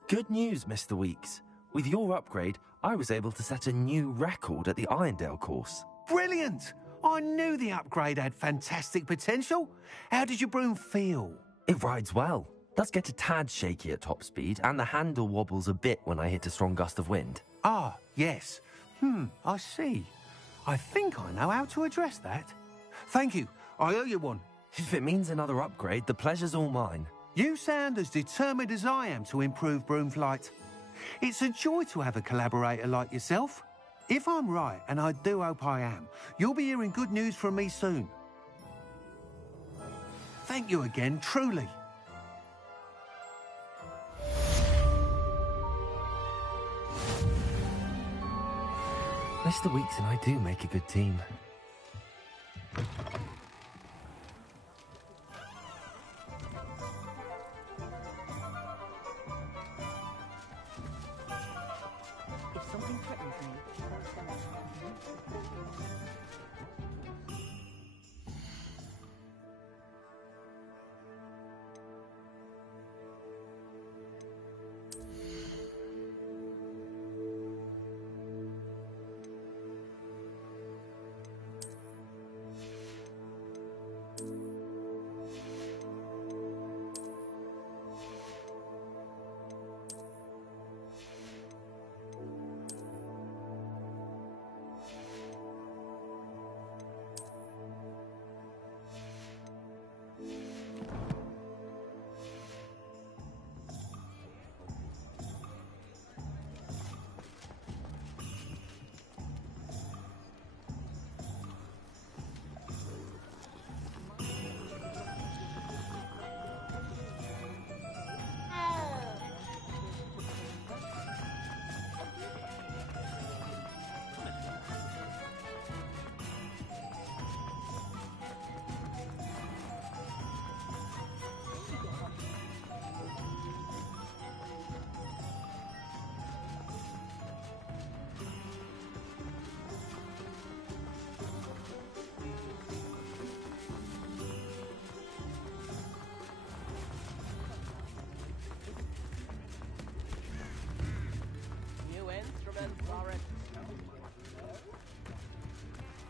Good news, Mr. Weeks. With your upgrade, I was able to set a new record at the Irondale course. Brilliant! I knew the upgrade had fantastic potential. How did your broom feel? It rides well. Does get a tad shaky at top speed, and the handle wobbles a bit when I hit a strong gust of wind. Ah, yes. I see. I think I know how to address that. Thank you. I owe you one. If it means another upgrade, the pleasure's all mine. You sound as determined as I am to improve broom flight. It's a joy to have a collaborator like yourself. If I'm right, and I do hope I am, you'll be hearing good news from me soon. Thank you again, truly. Mr. Weeks and I do make a good team. If something threatens me,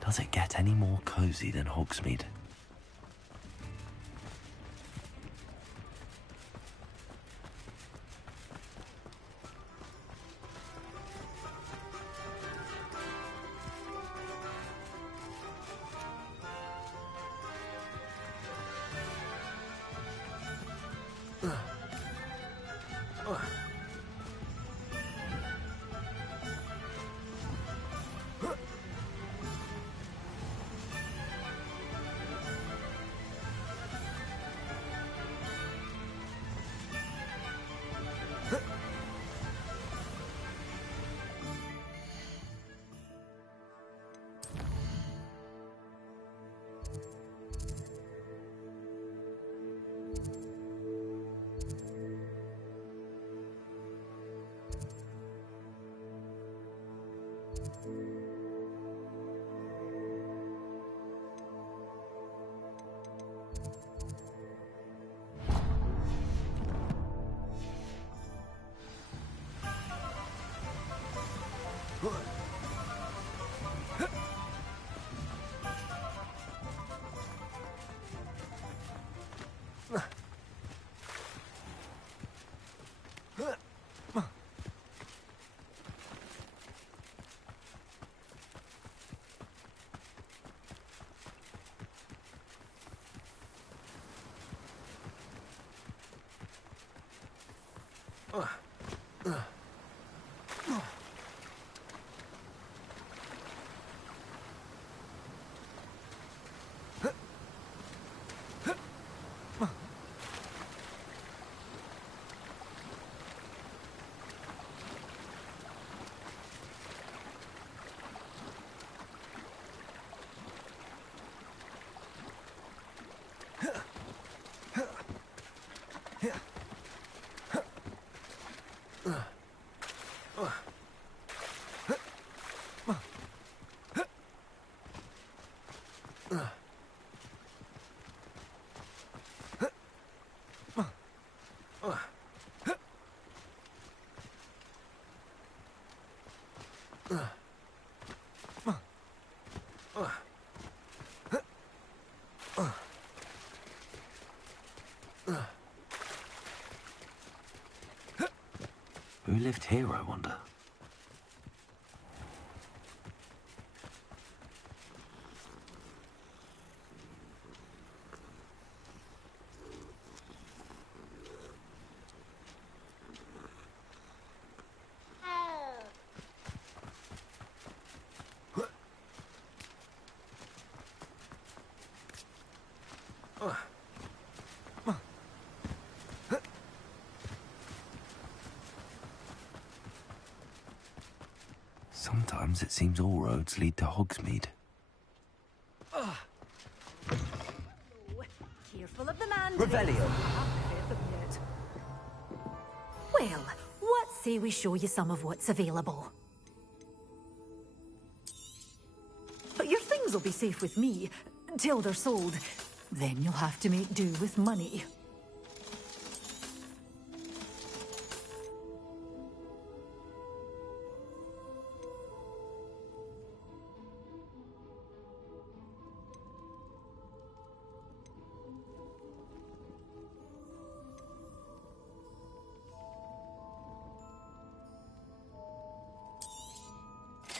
Does it get any more cozy than Hogsmeade? Who lived here, I wonder? Sometimes it seems all roads lead to Hogsmeade. Careful of the man. Revelio. Well, what say we show you some of what's available? But your things will be safe with me, till they're sold. Then you'll have to make do with money.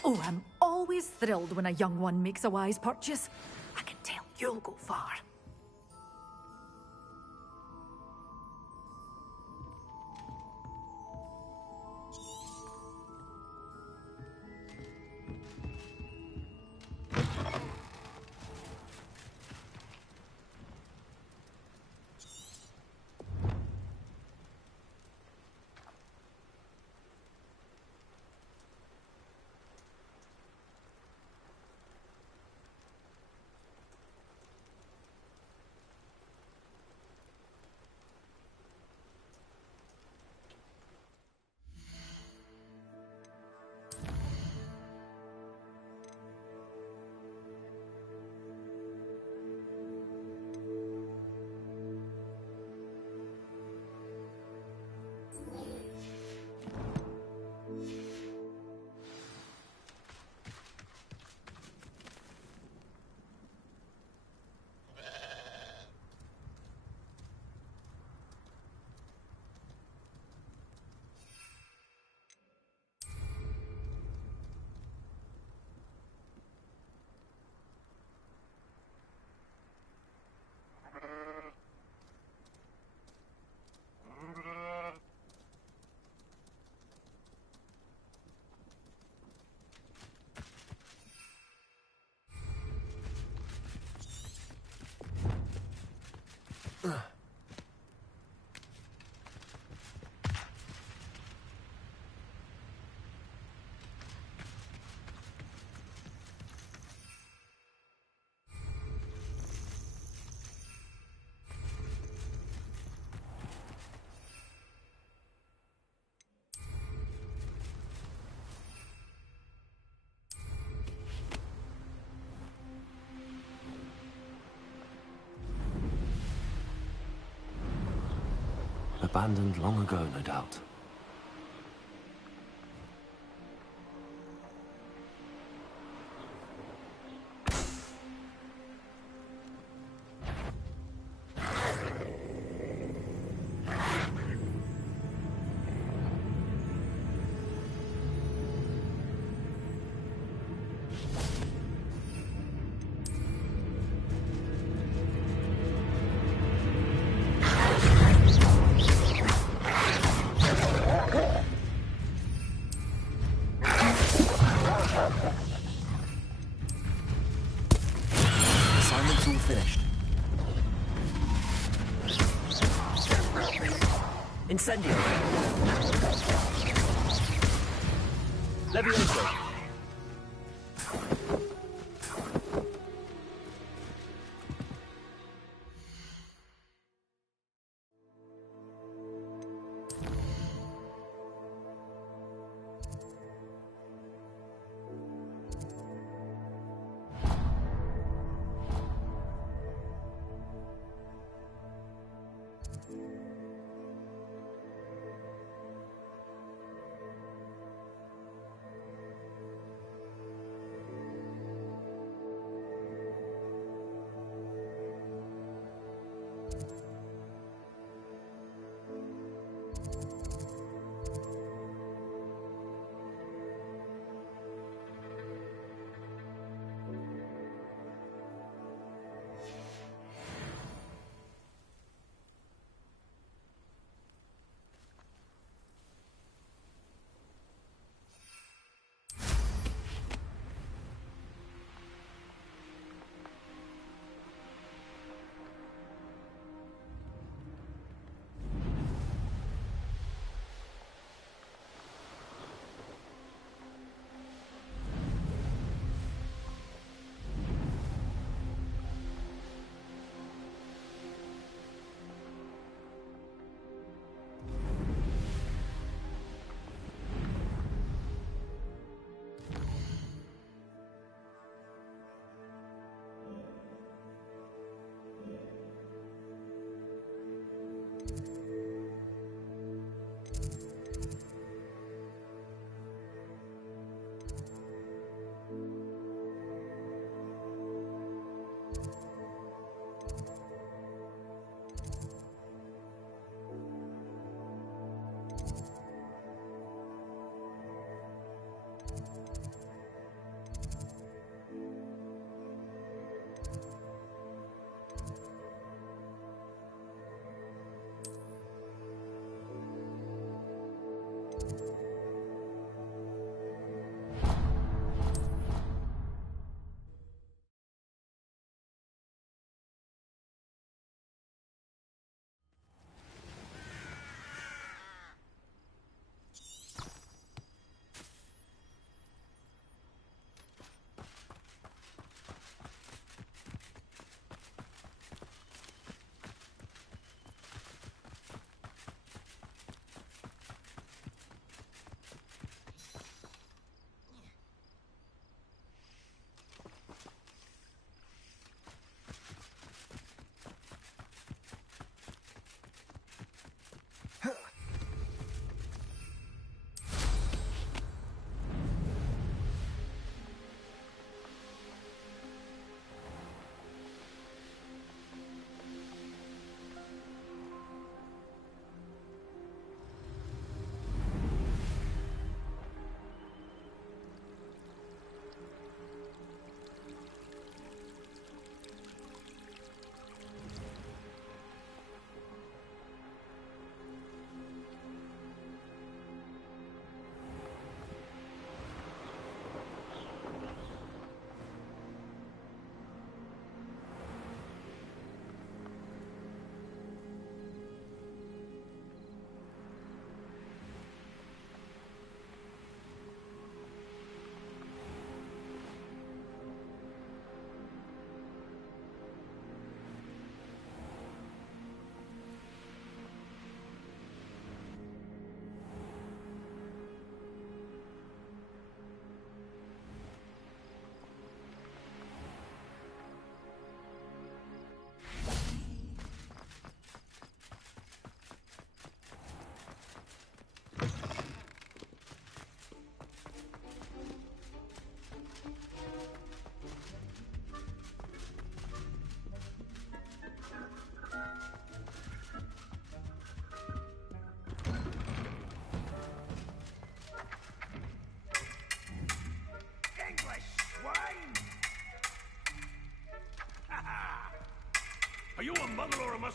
Oh, I'm always thrilled when a young one makes a wise purchase. I can tell you'll go far. Abandoned long ago, no doubt. Assignment's all finished. Incendio. Levioso.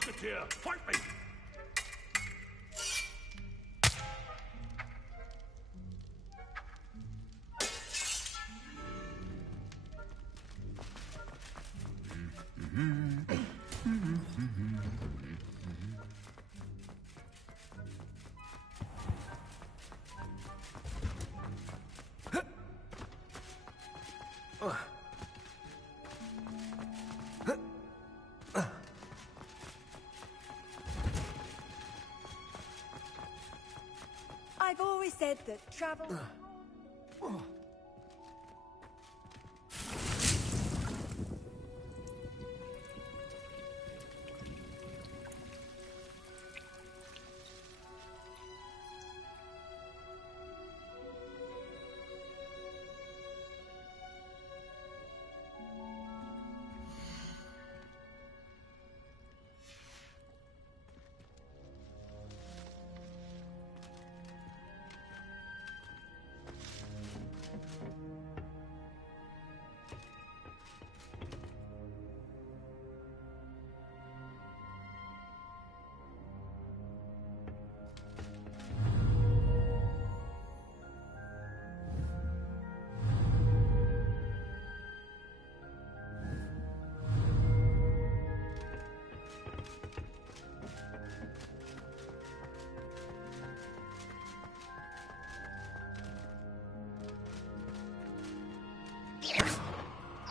musketeer! Fight me! I've always said that travel...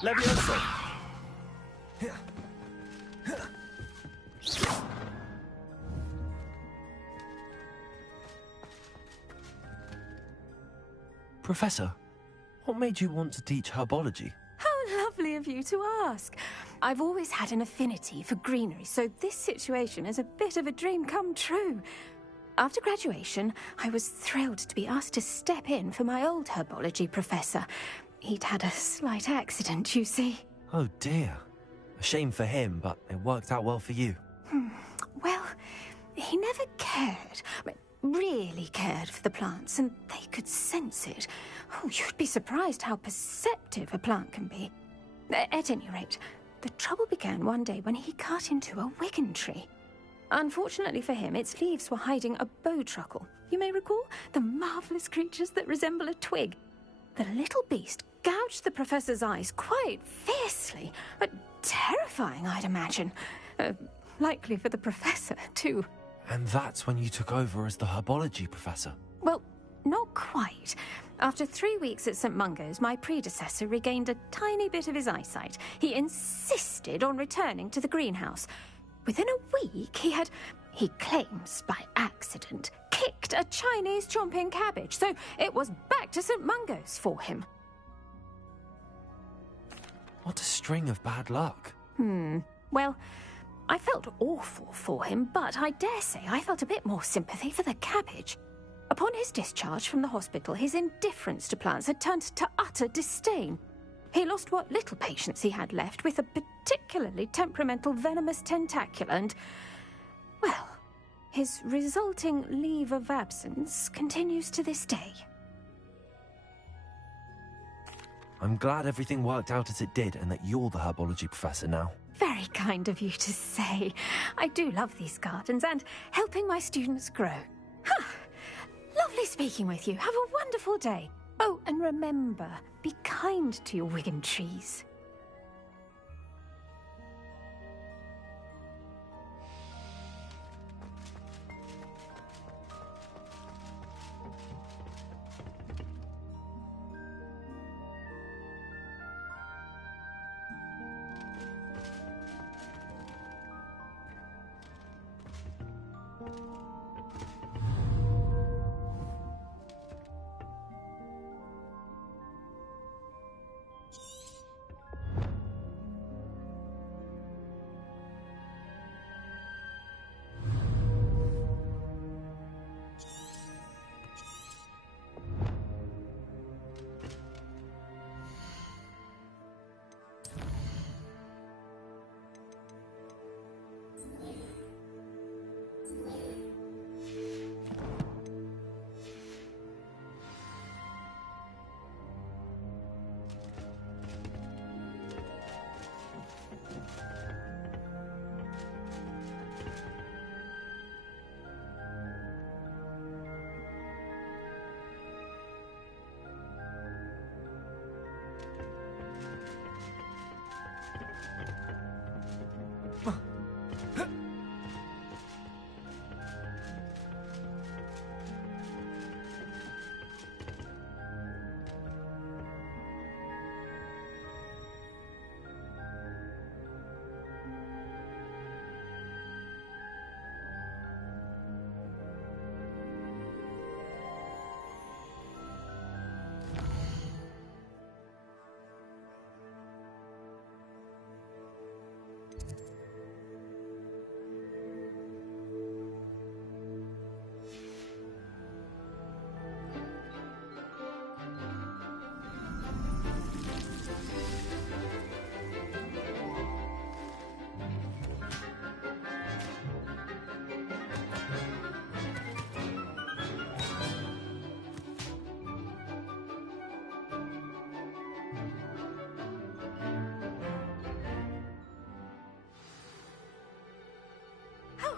Levioso! Professor, what made you want to teach herbology? How lovely of you to ask. I've always had an affinity for greenery, so this situation is a bit of a dream come true. After graduation, I was thrilled to be asked to step in for my old herbology professor. He'd had a slight accident, you see. Oh dear. A shame for him, but it worked out well for you. Well, he never cared, really cared for the plants, and they could sense it. Oh, you'd be surprised how perceptive a plant can be. At any rate, the trouble began one day when he cut into a wigan tree. Unfortunately for him, its leaves were hiding a bowtruckle. You may recall the marvellous creatures that resemble a twig. The little beast gouged the professor's eyes quite fiercely. Terrifying, I'd imagine. Likely for the professor, too. And that's when you took over as the herbology professor? Well, not quite. After 3 weeks at St. Mungo's, my predecessor regained a tiny bit of his eyesight. He insisted on returning to the greenhouse. Within a week, he claims by accident, kicked a Chinese chomping cabbage, so it was back to St. Mungo's for him. What a string of bad luck. Well, I felt awful for him, but I dare say I felt a bit more sympathy for the cabbage. Upon his discharge from the hospital, his indifference to plants had turned to utter disdain. He lost what little patience he had left with a particularly temperamental venomous tentacula and, well, his resulting leave of absence continues to this day. I'm glad everything worked out as it did and that you're the herbology professor now. Very kind of you to say. I do love these gardens and helping my students grow. Lovely speaking with you. Have a wonderful day. Oh, and remember, be kind to your wigan trees.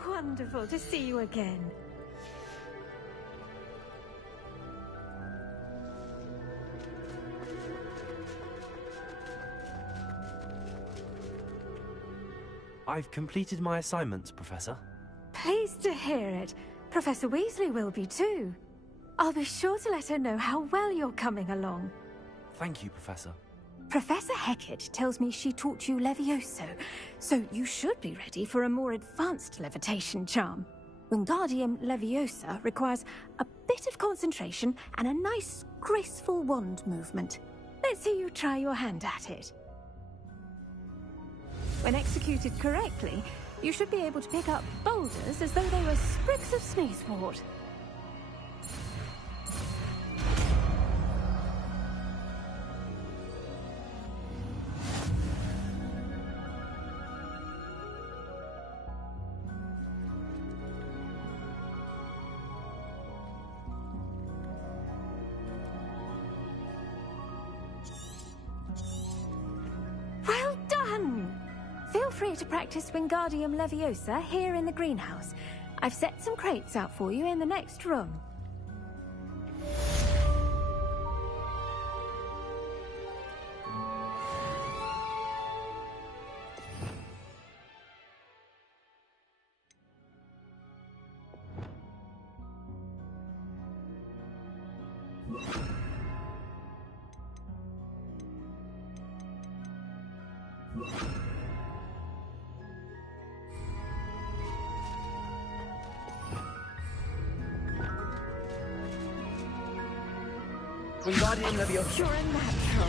wonderful to see you again. I've completed my assignments, Professor. Pleased to hear it. Professor Weasley will be too. I'll be sure to let her know how well you're coming along. Thank you, Professor. Professor Hecat tells me she taught you Levioso, so you should be ready for a more advanced levitation charm. Wingardium Leviosa requires a bit of concentration and a nice, graceful wand movement. Let's see you try your hand at it. When executed correctly, you should be able to pick up boulders as though they were sprigs of sneezewort. Well done! Feel free to practice Wingardium Leviosa here in the greenhouse. I've set some crates out for you in the next room. Wingardium Leviosa. You're a natural.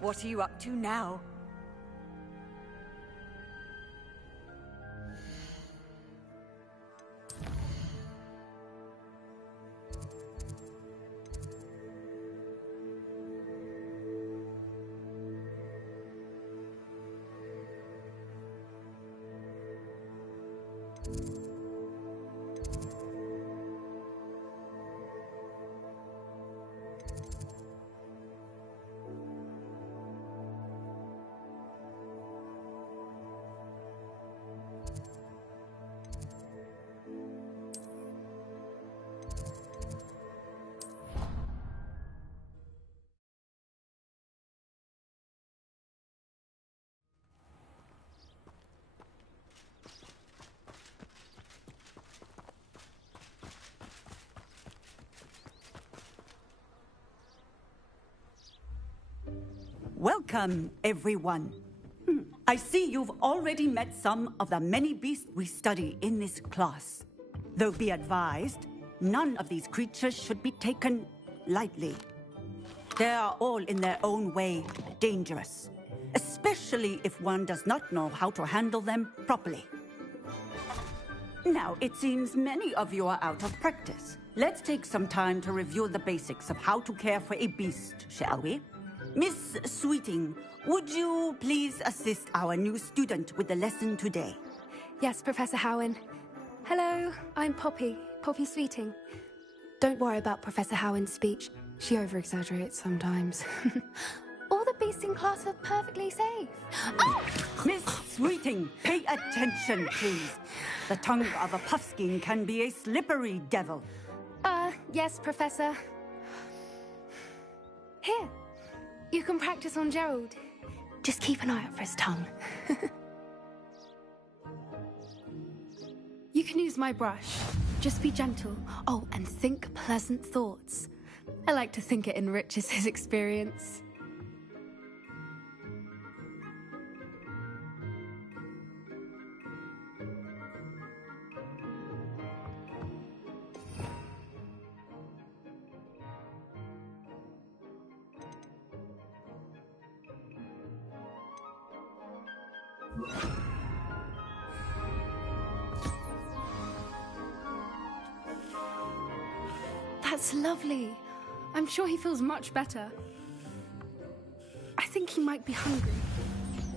What are you up to now? Welcome, everyone. I see you've already met some of the many beasts we study in this class. Though be advised, none of these creatures should be taken lightly. They are all in their own way dangerous, especially if one does not know how to handle them properly. Now, it seems many of you are out of practice. Let's take some time to review the basics of how to care for a beast, shall we? Miss Sweeting, would you please assist our new student with the lesson today? Yes, Professor Howen. Hello, I'm Poppy Sweeting. Don't worry about Professor Howen's speech. She over-exaggerates sometimes. All the beasts in class are perfectly safe. Oh! Miss Sweeting, pay attention, please. The tongue of a puffskein can be a slippery devil. Yes, Professor. Here. You can practice on Gerald. Just keep an eye out for his tongue. You can use my brush. Just be gentle. Oh, and think pleasant thoughts. I like to think it enriches his experience. That's lovely. I'm sure he feels much better. I think he might be hungry.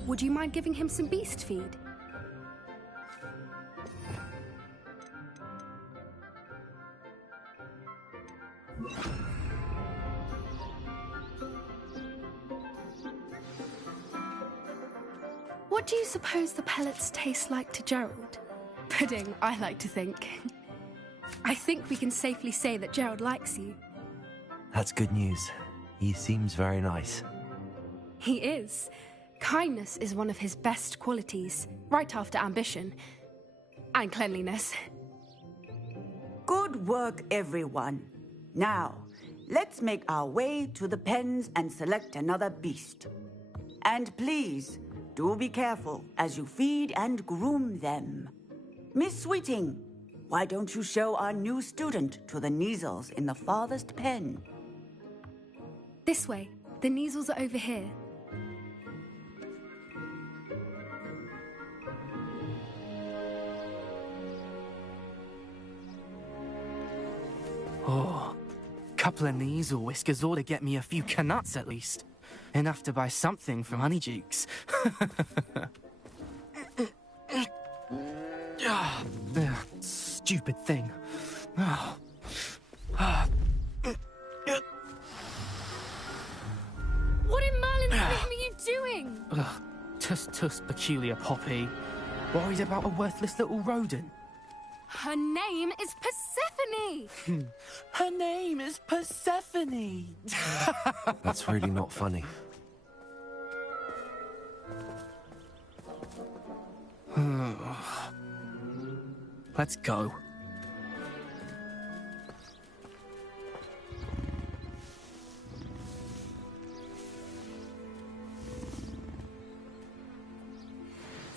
Would you mind giving him some beast feed? What do you suppose the pellets taste like to Gerald? Pudding, I like to think. I think we can safely say that Gerald likes you. That's good news. He seems very nice. He is. Kindness is one of his best qualities, right after ambition. And cleanliness. Good work, everyone. Now, let's make our way to the pens and select another beast. And please, do be careful as you feed and groom them. Miss Sweeting, why don't you show our new student to the Neasels in the farthest pen? This way. The Neasels are over here. Oh, couple of Neasel whiskers ought to get me a few canuts at least. Enough to buy something from Honeydukes. Stupid thing. What in Merlin's name are you doing? Tuss, peculiar Poppy. Worried about a worthless little rodent? Her name is Persephone! Her name is Persephone! That's really not funny. Let's go.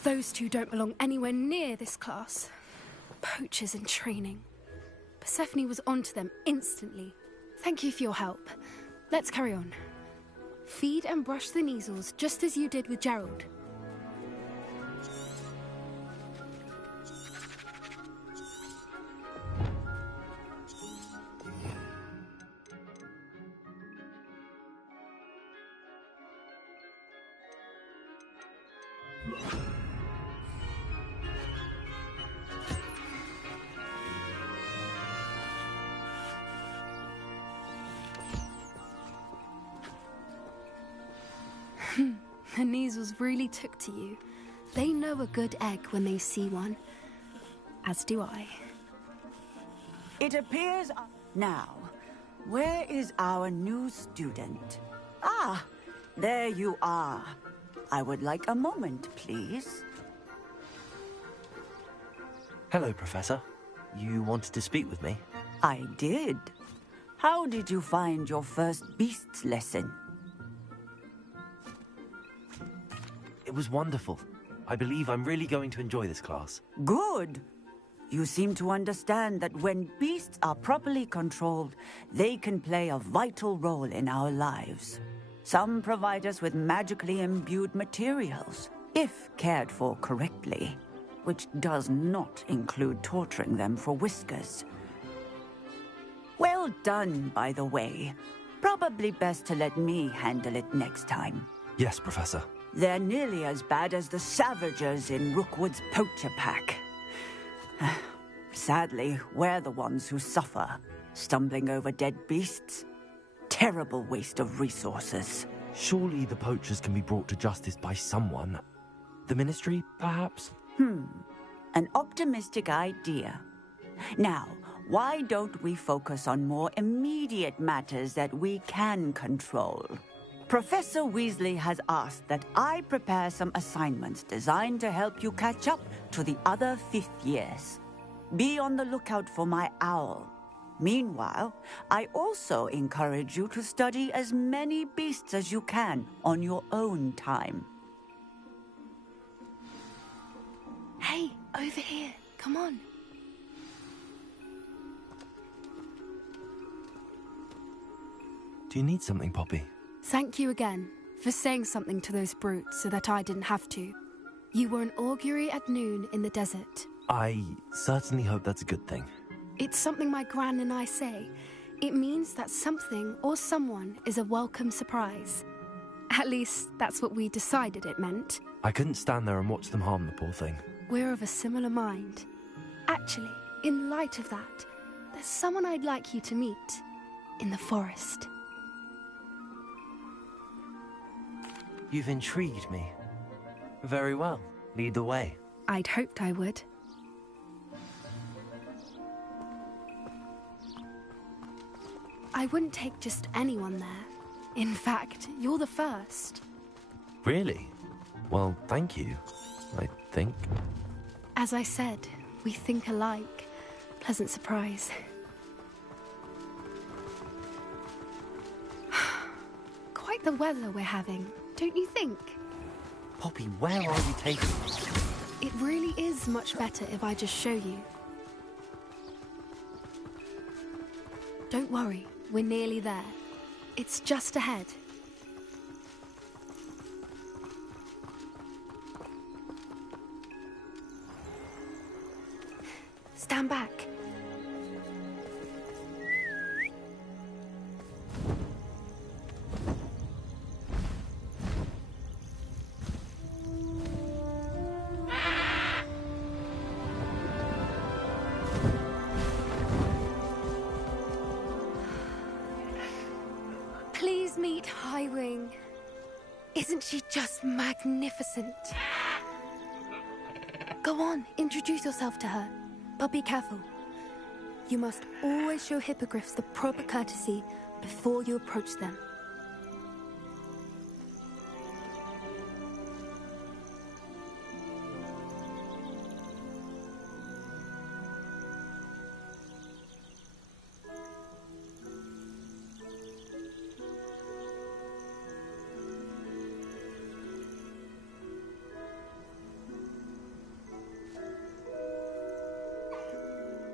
Those two don't belong anywhere near this class. Poachers in training. Persephone was onto them instantly. Thank you for your help. Let's carry on. Feed and brush the Neasels just as you did with Gerald. The Neasels really took to you. They know a good egg when they see one. As do I. It appears... Now, where is our new student? Ah, there you are. I would like a moment, please. Hello, Professor. You wanted to speak with me? I did. How did you find your first beasts lesson? It was wonderful. I believe I'm really going to enjoy this class. Good. You seem to understand that when beasts are properly controlled, they can play a vital role in our lives. Some provide us with magically imbued materials, if cared for correctly, which does not include torturing them for whiskers. Well done, by the way. Probably best to let me handle it next time. Yes, Professor. They're nearly as bad as the Savagers in Rookwood's poacher pack. Sadly, we're the ones who suffer, stumbling over dead beasts. Terrible waste of resources. Surely the poachers can be brought to justice by someone. The Ministry, perhaps? An optimistic idea. Now, why don't we focus on more immediate matters that we can control? Professor Weasley has asked that I prepare some assignments designed to help you catch up to the other 5th years. Be on the lookout for my owl. Meanwhile, I also encourage you to study as many beasts as you can on your own time. Hey, over here. Come on. Do you need something, Poppy? Thank you again for saying something to those brutes so that I didn't have to. You were an augury at noon in the desert. I certainly hope that's a good thing. It's something my gran and I say. It means that something or someone is a welcome surprise. At least, that's what we decided it meant. I couldn't stand there and watch them harm the poor thing. We're of a similar mind. Actually, in light of that, there's someone I'd like you to meet in the forest. You've intrigued me. Very well. Lead the way. I'd hoped I would. I wouldn't take just anyone there. In fact, you're the first. Really? Well, thank you, I think. As I said, we think alike. Pleasant surprise. Quite the weather we're having, don't you think? Poppy, where are you taking me? It really is much better if I just show you. Don't worry, we're nearly there. It's just ahead. Stand back. Please meet Highwing. Isn't she just magnificent? Go on, introduce yourself to her. But be careful. You must always show hippogriffs the proper courtesy before you approach them.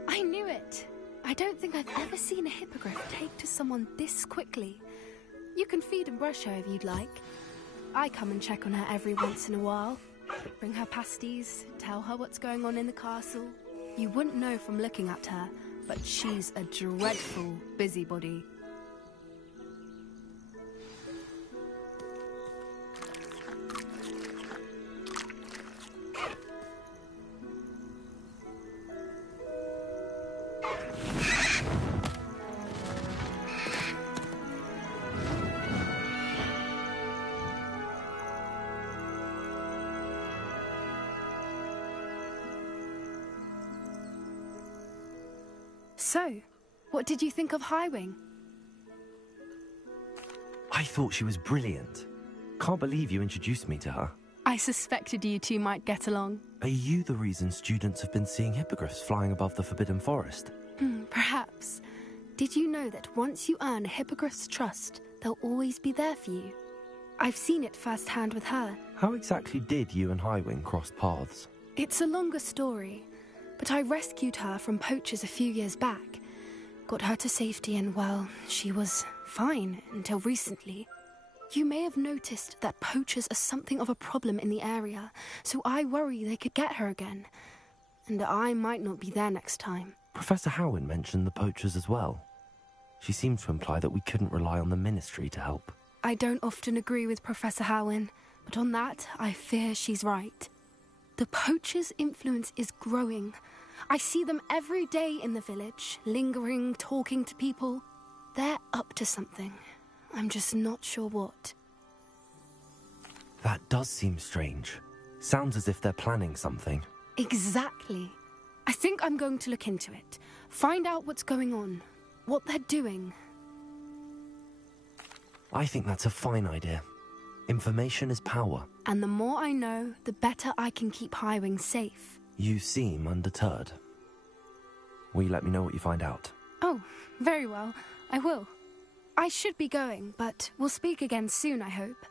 I knew it! I don't think I've ever seen a hippogriff take to someone this quickly. You can feed and brush her if you'd like. I come and check on her every once in a while. Bring her pasties, tell her what's going on in the castle. You wouldn't know from looking at her, but she's a dreadful busybody. So, what did you think of Highwing? I thought she was brilliant. Can't believe you introduced me to her. I suspected you two might get along. Are you the reason students have been seeing hippogriffs flying above the Forbidden Forest? Perhaps. Did you know that once you earn a hippogriff's trust, they'll always be there for you? I've seen it firsthand with her. How exactly did you and Highwing cross paths? It's a longer story, but I rescued her from poachers a few years back. Got her to safety and, well, she was fine until recently. You may have noticed that poachers are something of a problem in the area, so I worry they could get her again. And I might not be there next time. Professor Howin mentioned the poachers as well. She seemed to imply that we couldn't rely on the Ministry to help. I don't often agree with Professor Howin, but on that, I fear she's right. The poachers' influence is growing. I see them every day in the village, lingering, talking to people. They're up to something. I'm just not sure what. That does seem strange. Sounds as if they're planning something. Exactly. I think I'm going to look into it. Find out what's going on. What they're doing. I think that's a fine idea. Information is power. And the more I know, the better I can keep Highwing safe. You seem undeterred. Will you let me know what you find out? Oh, very well. I will. I should be going, but we'll speak again soon, I hope.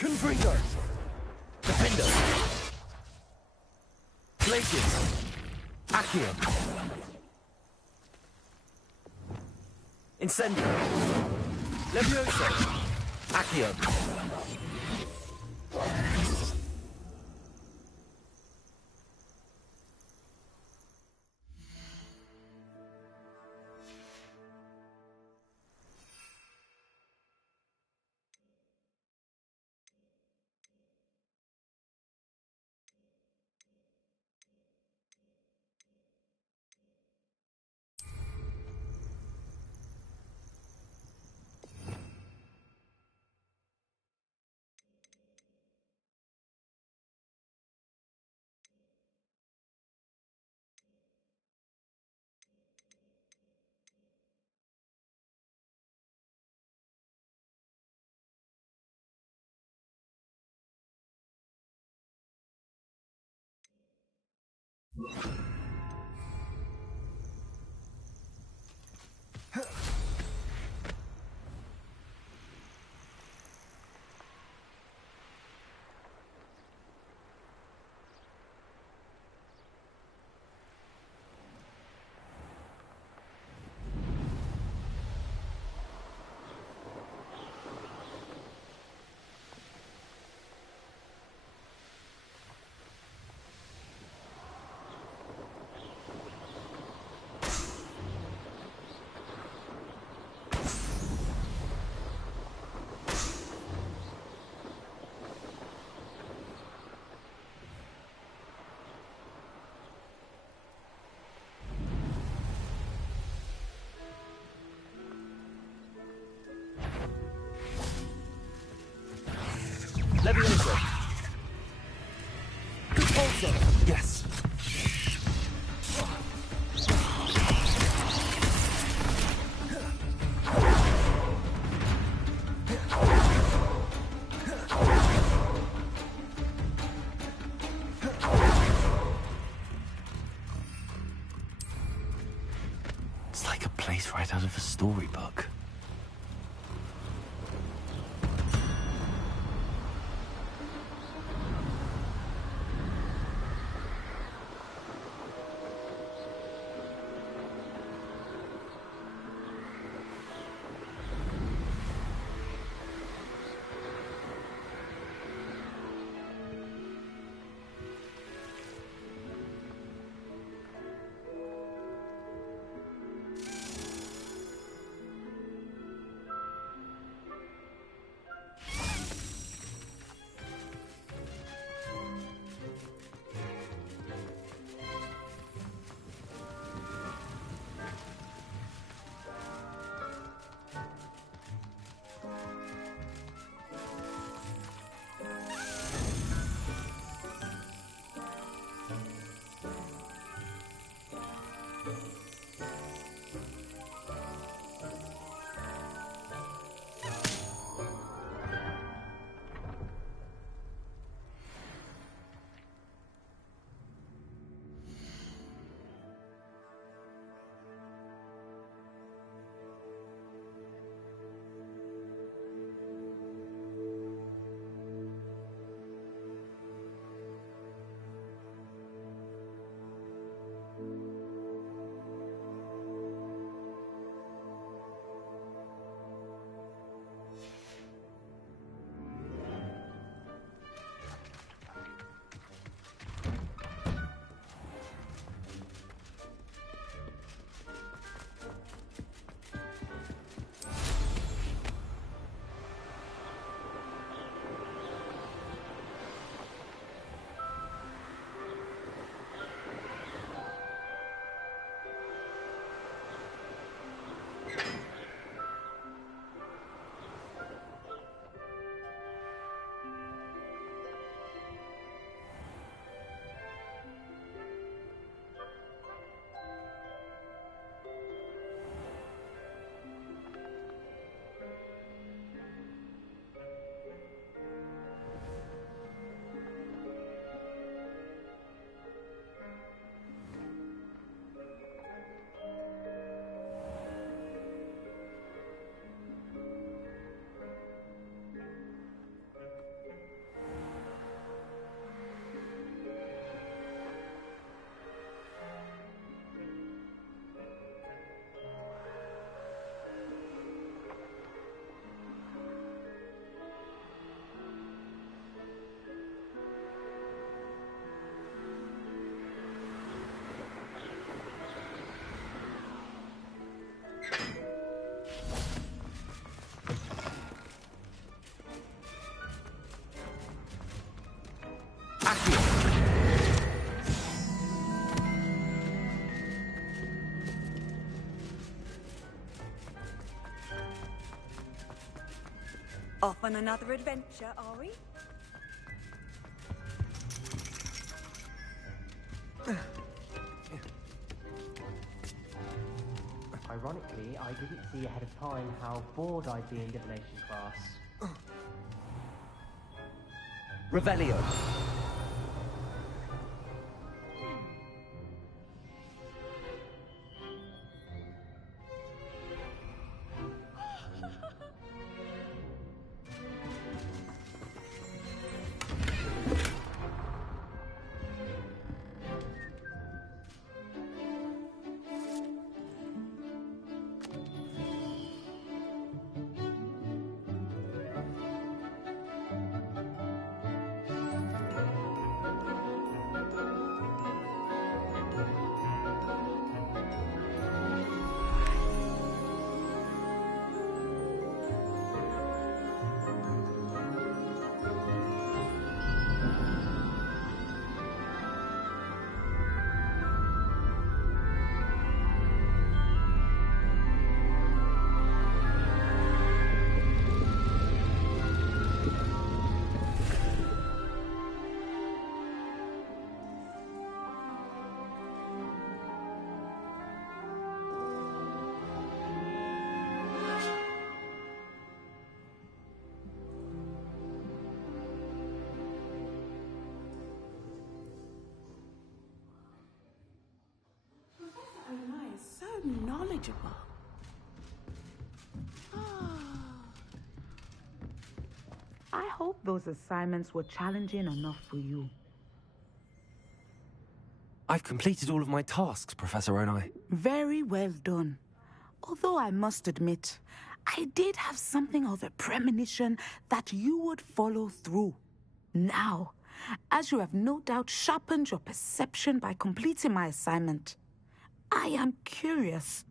Confringo! Defender! Glacius! Accio! Incendio! Levioso! Accio! It's like a place right out of a storybook. Off on another adventure, are we? Ironically, I didn't see ahead of time how bored I'd be in divination class. Revelio. knowledgeable. I hope those assignments were challenging enough for you. I've completed all of my tasks, Professor Onai. Very well done. Although I must admit, I did have something of a premonition that you would follow through. Now, as you have no doubt sharpened your perception by completing my assignment, I am curious,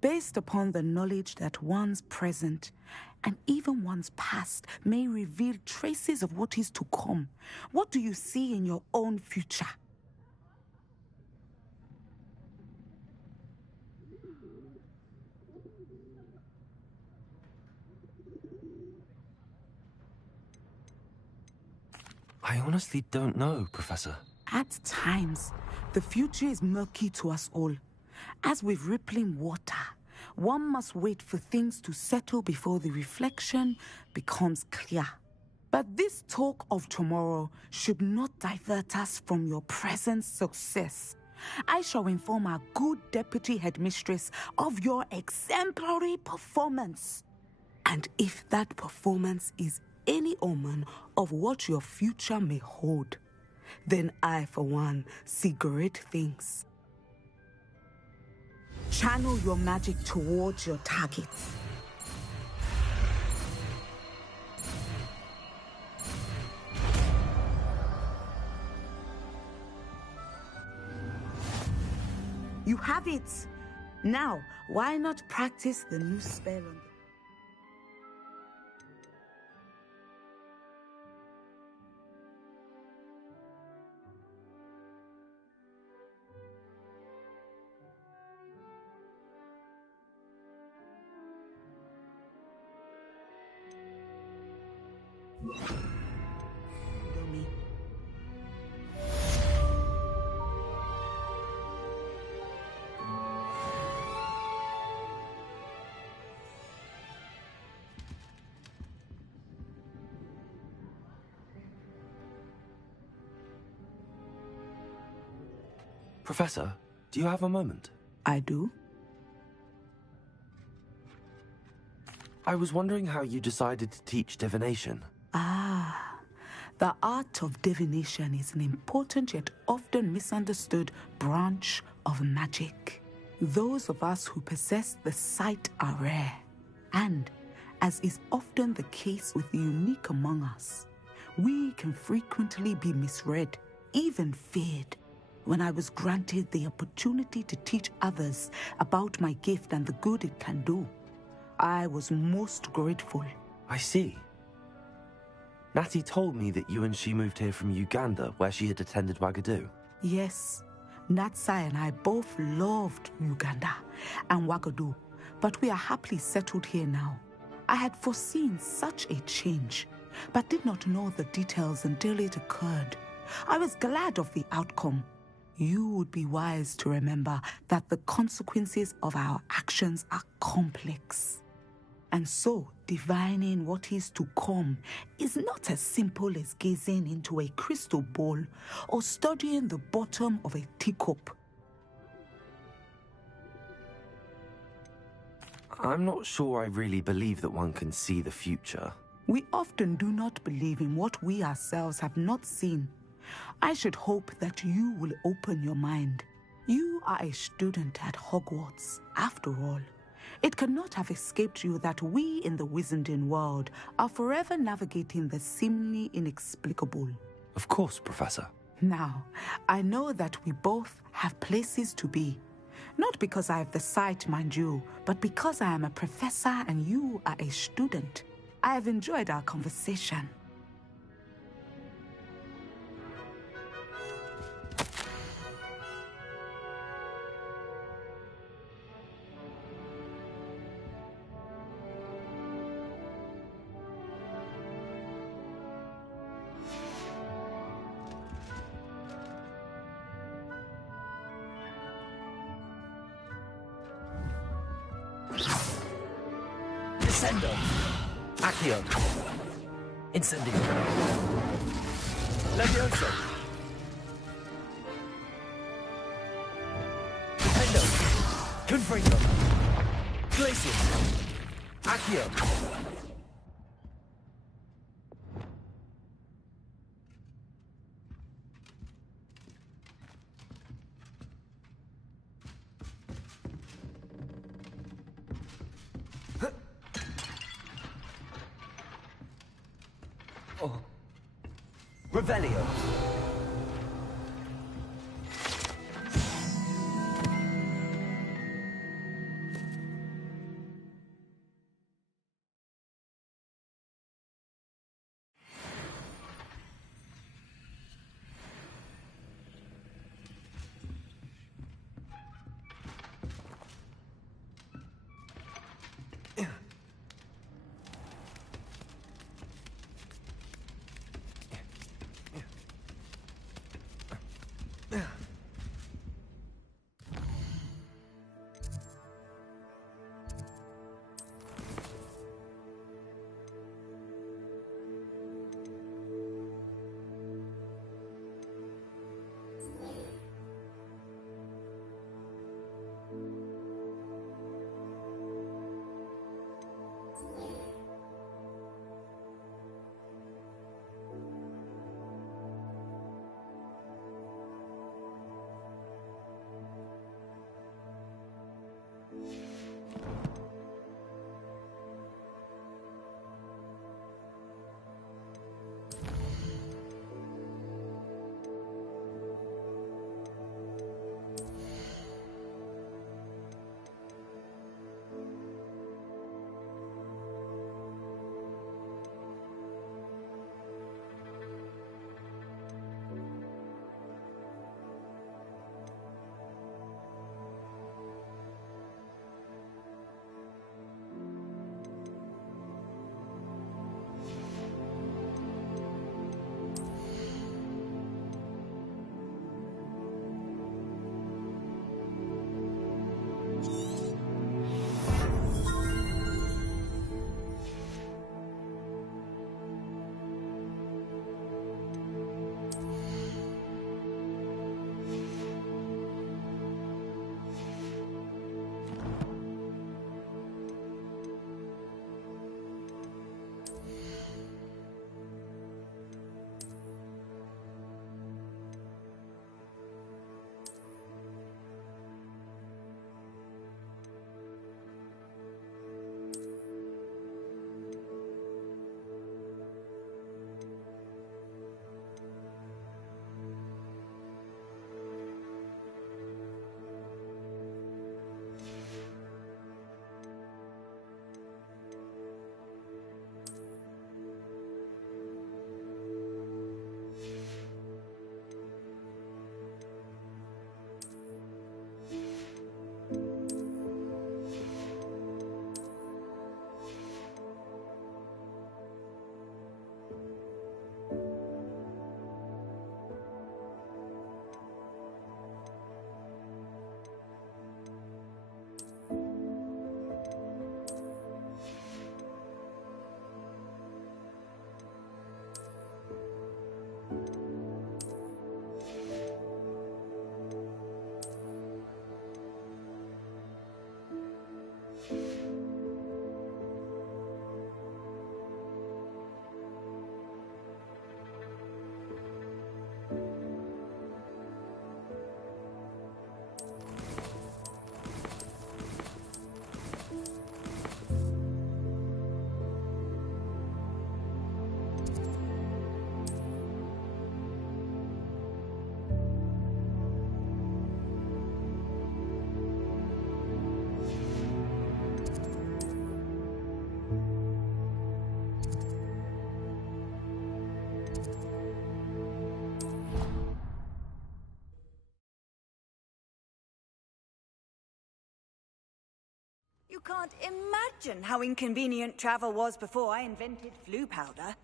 based upon the knowledge that one's present and even one's past may reveal traces of what is to come. What do you see in your own future? I honestly don't know, Professor. At times, the future is murky to us all. As with rippling water, one must wait for things to settle before the reflection becomes clear. But this talk of tomorrow should not divert us from your present success. I shall inform our good deputy headmistress of your exemplary performance. And if that performance is any omen of what your future may hold, then I, for one, see great things. Channel your magic towards your target. You have it! Now, why not practice the new spell on the... Professor, do you have a moment? I do. I was wondering how you decided to teach divination. The art of divination is an important yet often misunderstood branch of magic. Those of us who possess the sight are rare, and, as is often the case with the unique among us, we can frequently be misread, even feared. When I was granted the opportunity to teach others about my gift and the good it can do, I was most grateful. I see. Natty told me that you and she moved here from Uganda, where she had attended Wagadu. Yes, Natsai and I both loved Uganda and Wagadu, but we are happily settled here now. I had foreseen such a change, but did not know the details until it occurred. I was glad of the outcome. You would be wise to remember that the consequences of our actions are complex. And so, divining what is to come is not as simple as gazing into a crystal ball or studying the bottom of a teacup. I'm not sure I really believe that one can see the future. We often do not believe in what we ourselves have not seen. I should hope that you will open your mind. You are a student at Hogwarts, after all. It cannot have escaped you that we in the Wizarding world are forever navigating the seemingly inexplicable. Of course, Professor. Now, I know that we both have places to be. Not because I have the sight, mind you, but because I am a professor and you are a student. I have enjoyed our conversation. Descendo. Accio. Incendio. Levioso. Dependo. Confringo. Glacius. Accio. Oh. Revelio. You can't imagine how inconvenient travel was before I invented flu powder.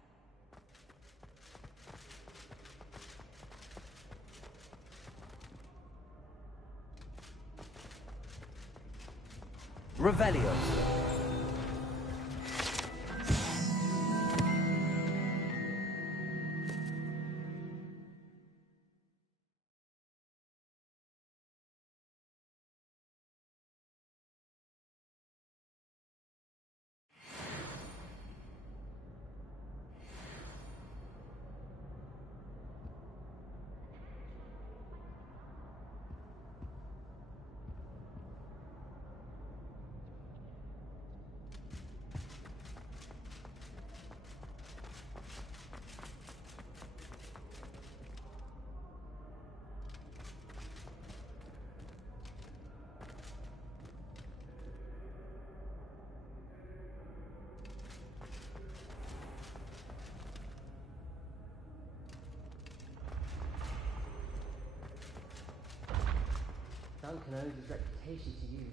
Revelio. son can owe his reputation to you.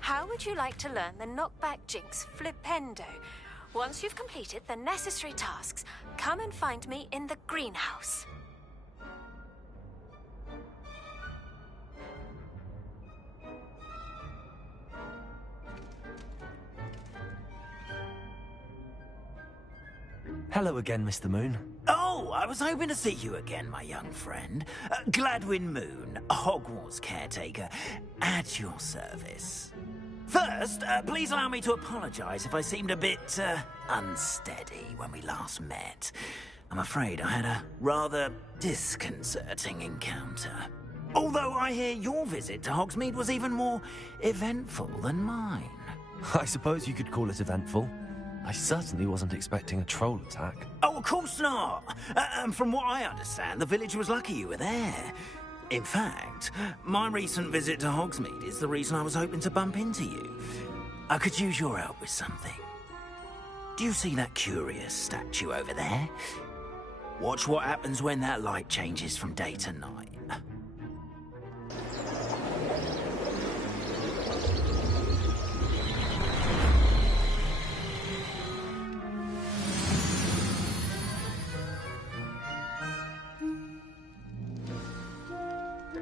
How would you like to learn the knockback jinx flipendo? Once you've completed the necessary tasks, come and find me in the greenhouse. Hello again, Mr. Moon. Oh, I was hoping to see you again, my young friend. Gladwin Moon, Hogwarts caretaker, at your service. First, please allow me to apologise if I seemed a bit, unsteady when we last met. I'm afraid I had a rather disconcerting encounter. Although I hear your visit to Hogsmeade was even more eventful than mine. I suppose you could call it eventful. I certainly wasn't expecting a troll attack. Oh, of course not. From what I understand, the village was lucky you were there. In fact, my recent visit to Hogsmeade is the reason I was hoping to bump into you. I could use your help with something. Do you see that curious statue over there? Watch what happens when that light changes from day to night.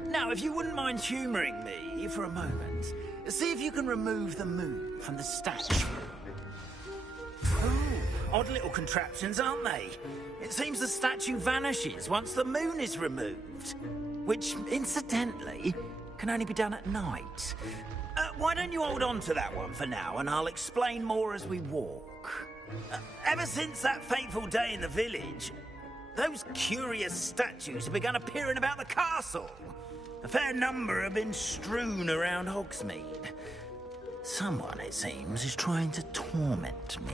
Now, if you wouldn't mind humouring me for a moment, see if you can remove the moon from the statue. Ooh, odd little contraptions, aren't they? It seems the statue vanishes once the moon is removed, which, incidentally, can only be done at night. Why don't you hold on to that one for now, and I'll explain more as we walk. Ever since that fateful day in the village, those curious statues have begun appearing about the castle. A fair number have been strewn around Hogsmeade. Someone, it seems, is trying to torment me.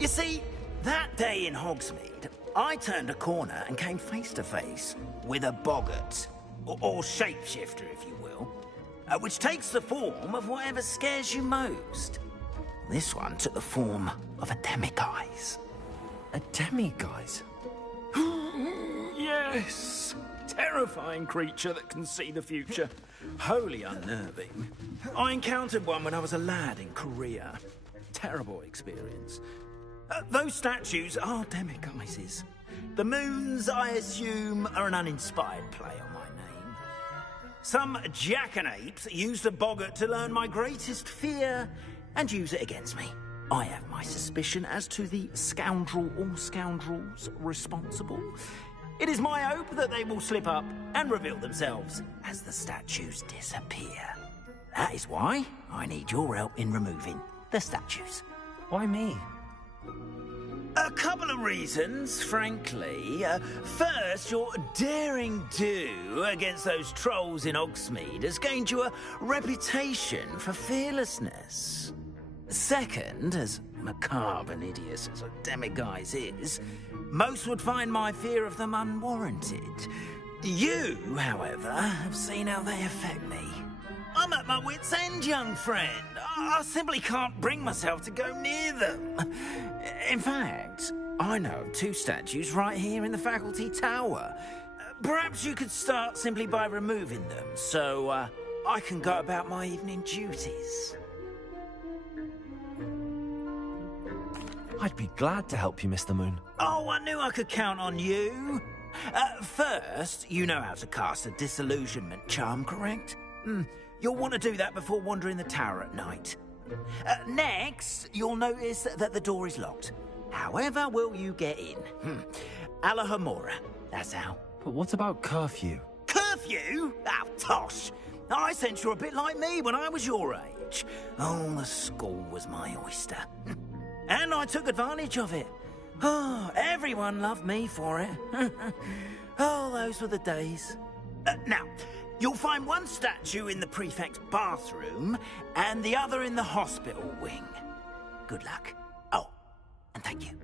You see, that day in Hogsmeade, I turned a corner and came face to face with a boggart, or shapeshifter, if you will, which takes the form of whatever scares you most. This one took the form of a demiguise. A demiguise? Yes! Terrifying creature that can see the future. Wholly unnerving. I encountered one when I was a lad in Korea. Terrible experience. Those statues are demiguises. The moons, I assume, are an uninspired play on my name. Some jackanapes used a boggart to learn my greatest fear and use it against me. I have my suspicion as to the scoundrel or scoundrels responsible. It is my hope that they will slip up and reveal themselves as the statues disappear. That is why I need your help in removing the statues. Why me? A couple of reasons, frankly. First, your daring do against those trolls in Hogsmeade has gained you a reputation for fearlessness. Second, as macabre and hideous as a demiguise is, most would find my fear of them unwarranted. You, however, have seen how they affect me. I'm at my wit's end, young friend. I simply can't bring myself to go near them. In fact, I know of 2 statues right here in the faculty tower. Perhaps you could start simply by removing them, so I can go about my evening duties. I'd be glad to help you, Mr. Moon. Oh, I knew I could count on you. First, you know how to cast a disillusionment charm, correct? You'll want to do that before wandering the tower at night. Next, you'll notice that the door is locked. However will you get in? Alahomora, that's how. But what about curfew? Curfew? Oh, tosh. I sense you're a bit like me when I was your age. Oh, the school was my oyster. And I took advantage of it. Oh, everyone loved me for it. Oh, those were the days. Now, you'll find one statue in the prefect's bathroom and the other in the hospital wing. Good luck. Oh, and thank you.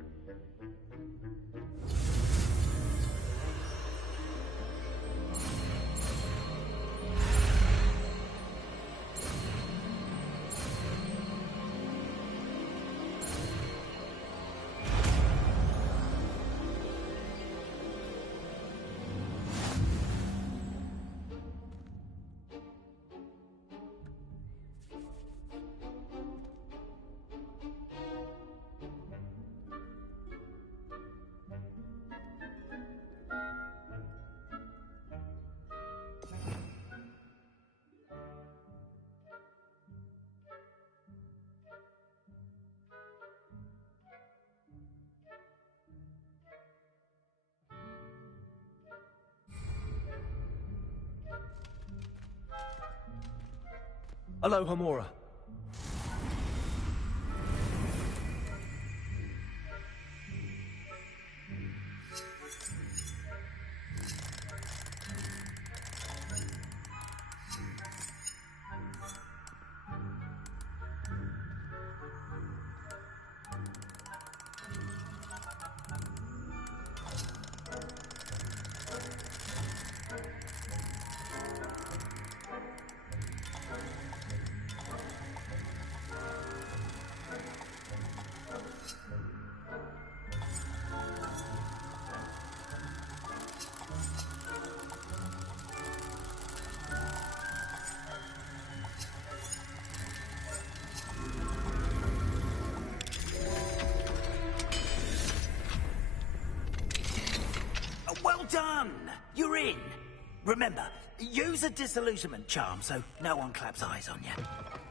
Alohomora. Well done! You're in. Remember, use a disillusionment charm so no one claps eyes on you.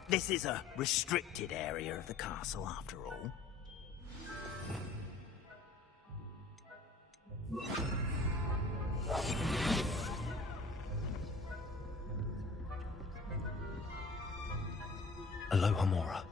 This is a restricted area of the castle, after all. Alohomora.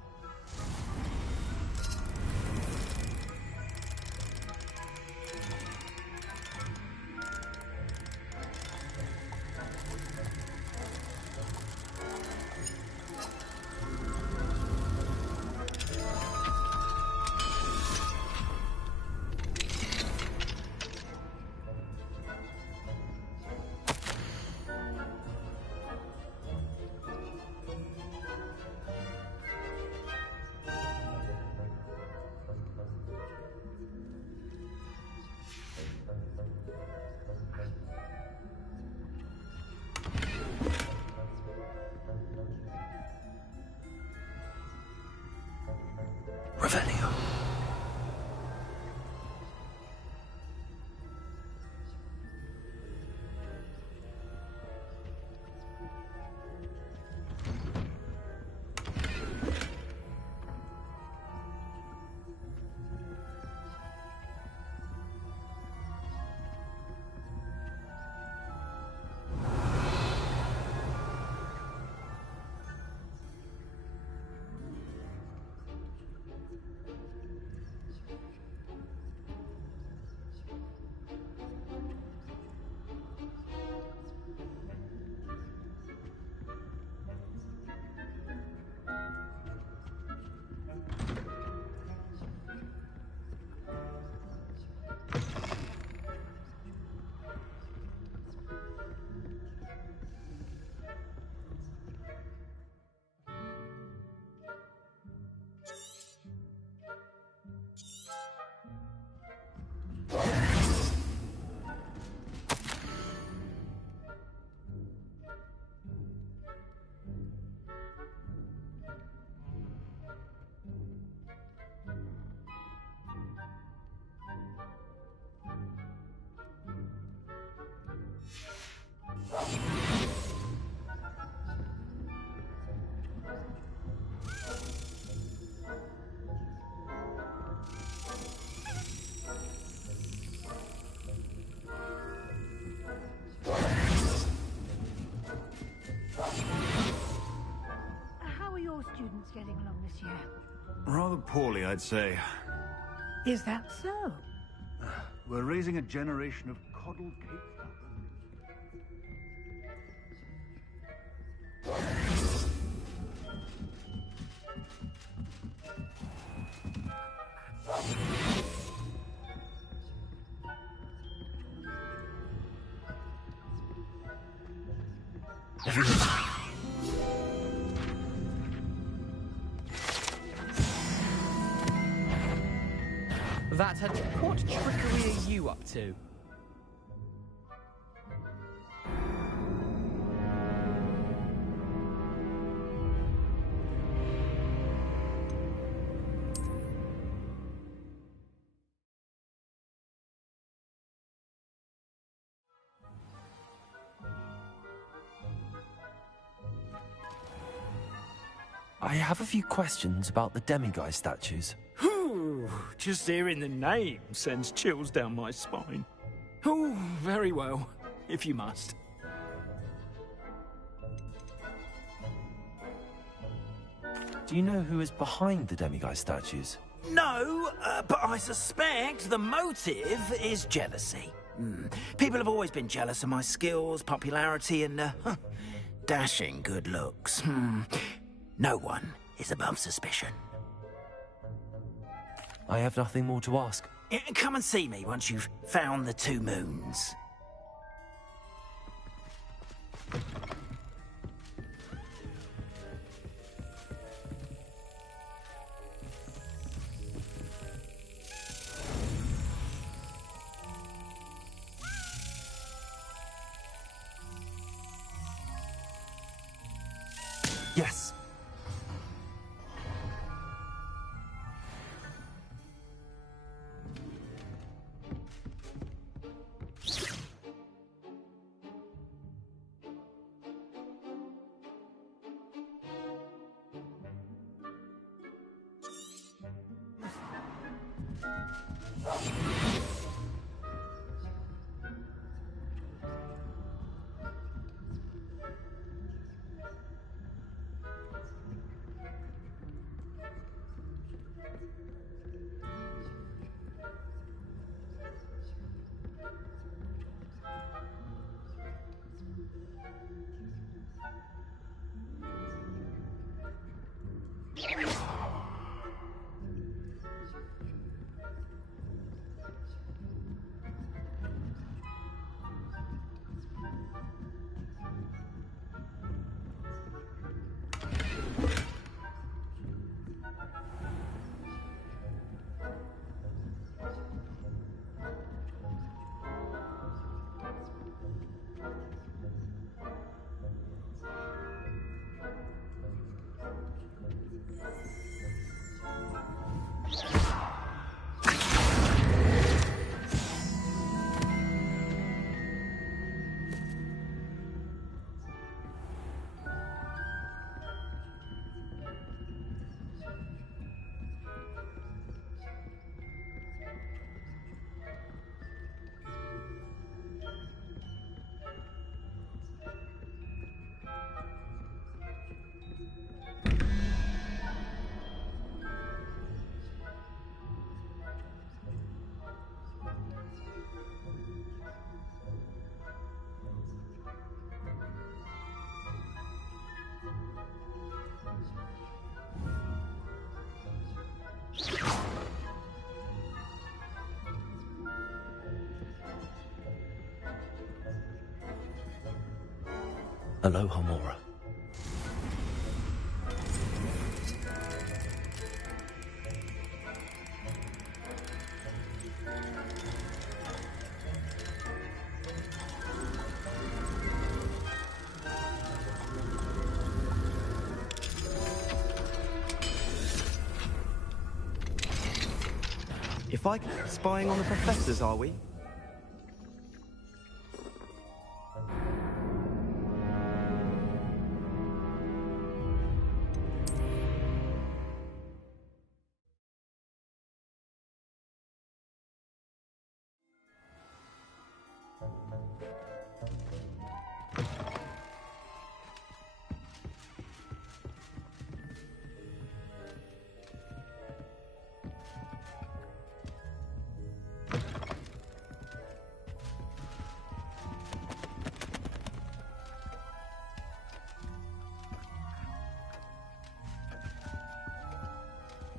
students getting along this year? Rather poorly, I'd say. Is that so? We're raising a generation of coddled cake flappers. That had what trickery are you up to? I have a few questions about the demiguise statues. Whew, just hearing the name sends chills down my spine. Oh, very well, if you must. Do you know who is behind the demiguise statues? No, but I suspect the motive is jealousy. People have always been jealous of my skills, popularity, and dashing good looks. No one is above suspicion. I have nothing more to ask. Come and see me once you've found the 2 moons. Yes. Aloha Mora. If I spying on the professors, are we?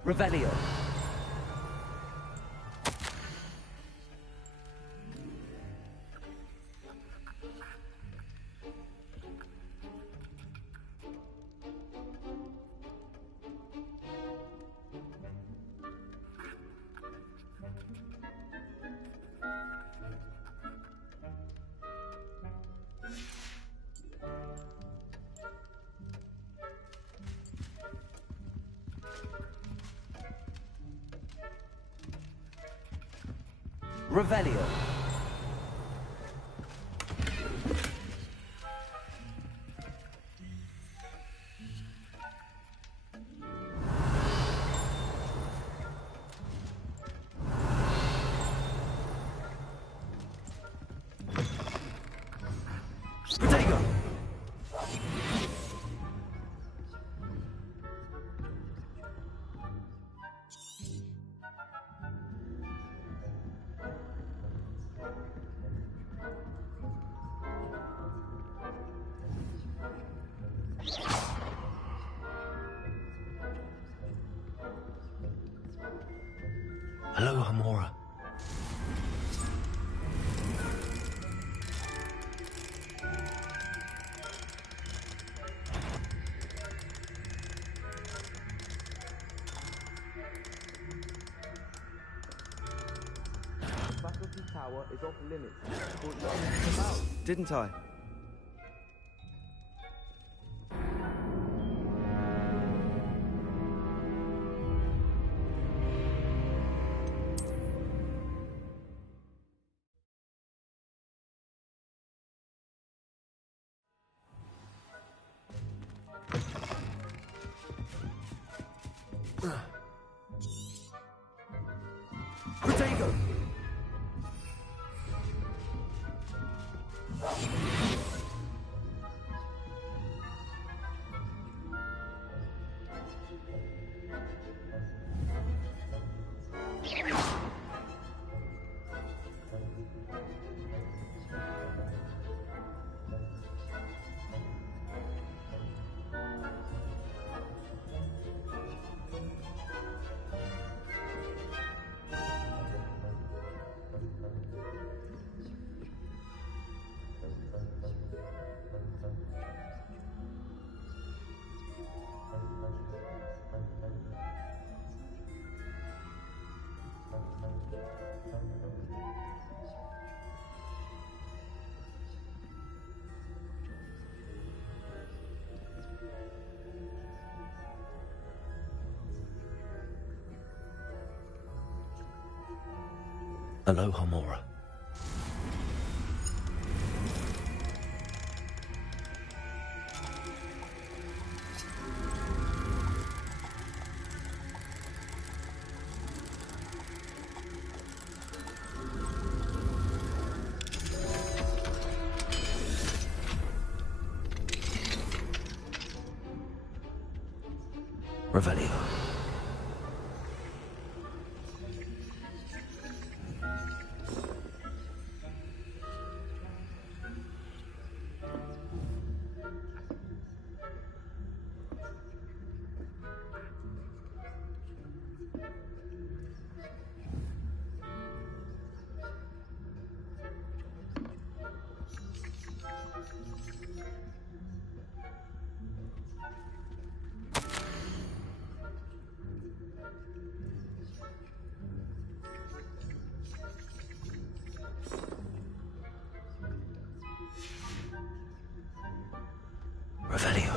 Revelio. Revelio. Protego. Hello, Hamora. Faculty tower is off limits. Thought you were about, didn't I? Protego. Hello, Hamora. Revelio. Revelio.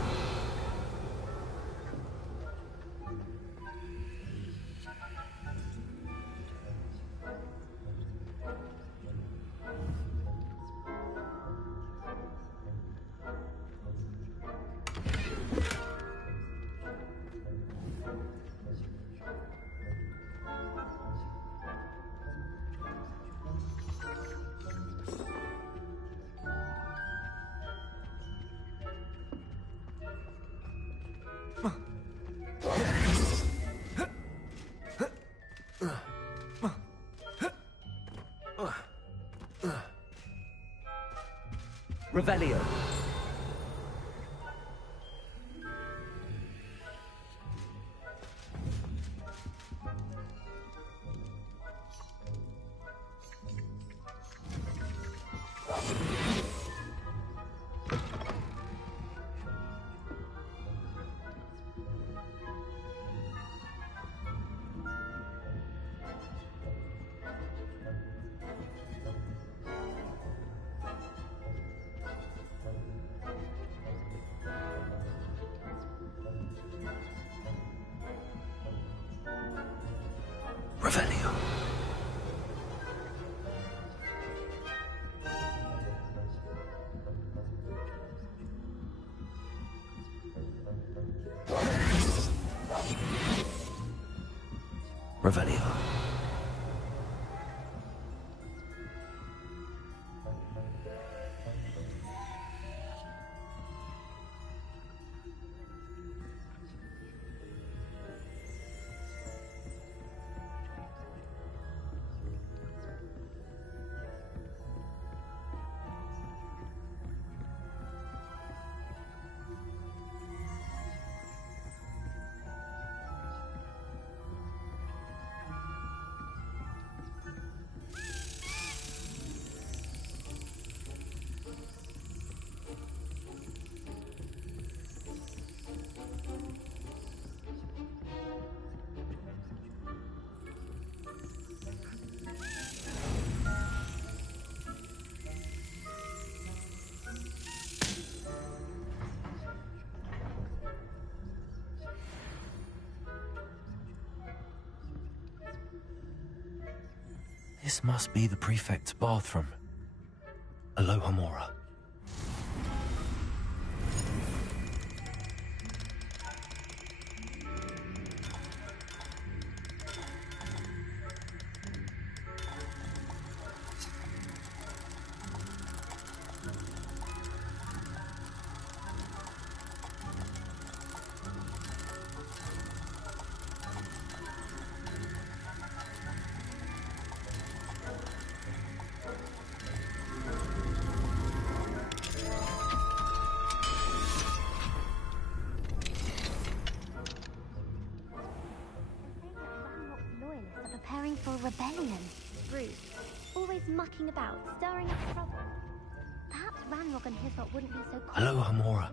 Revelio. Revelio. This must be the prefect's bathroom. Alohomora. Preparing for rebellion. Rude. Always mucking about, stirring up trouble. Perhaps Ranrock and his lot wouldn't be so cold. Alohomora.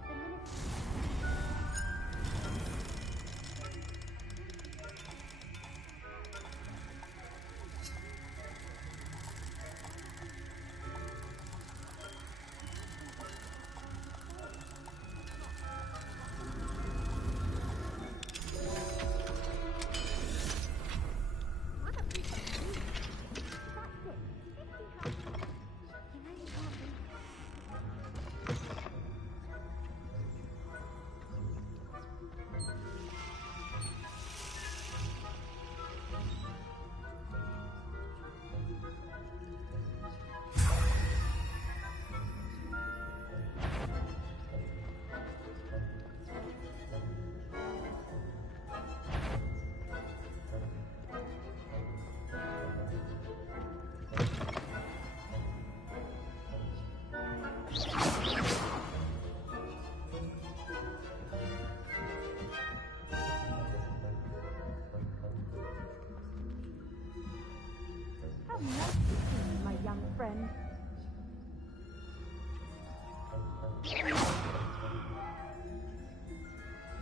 How nice to see you, my young friend.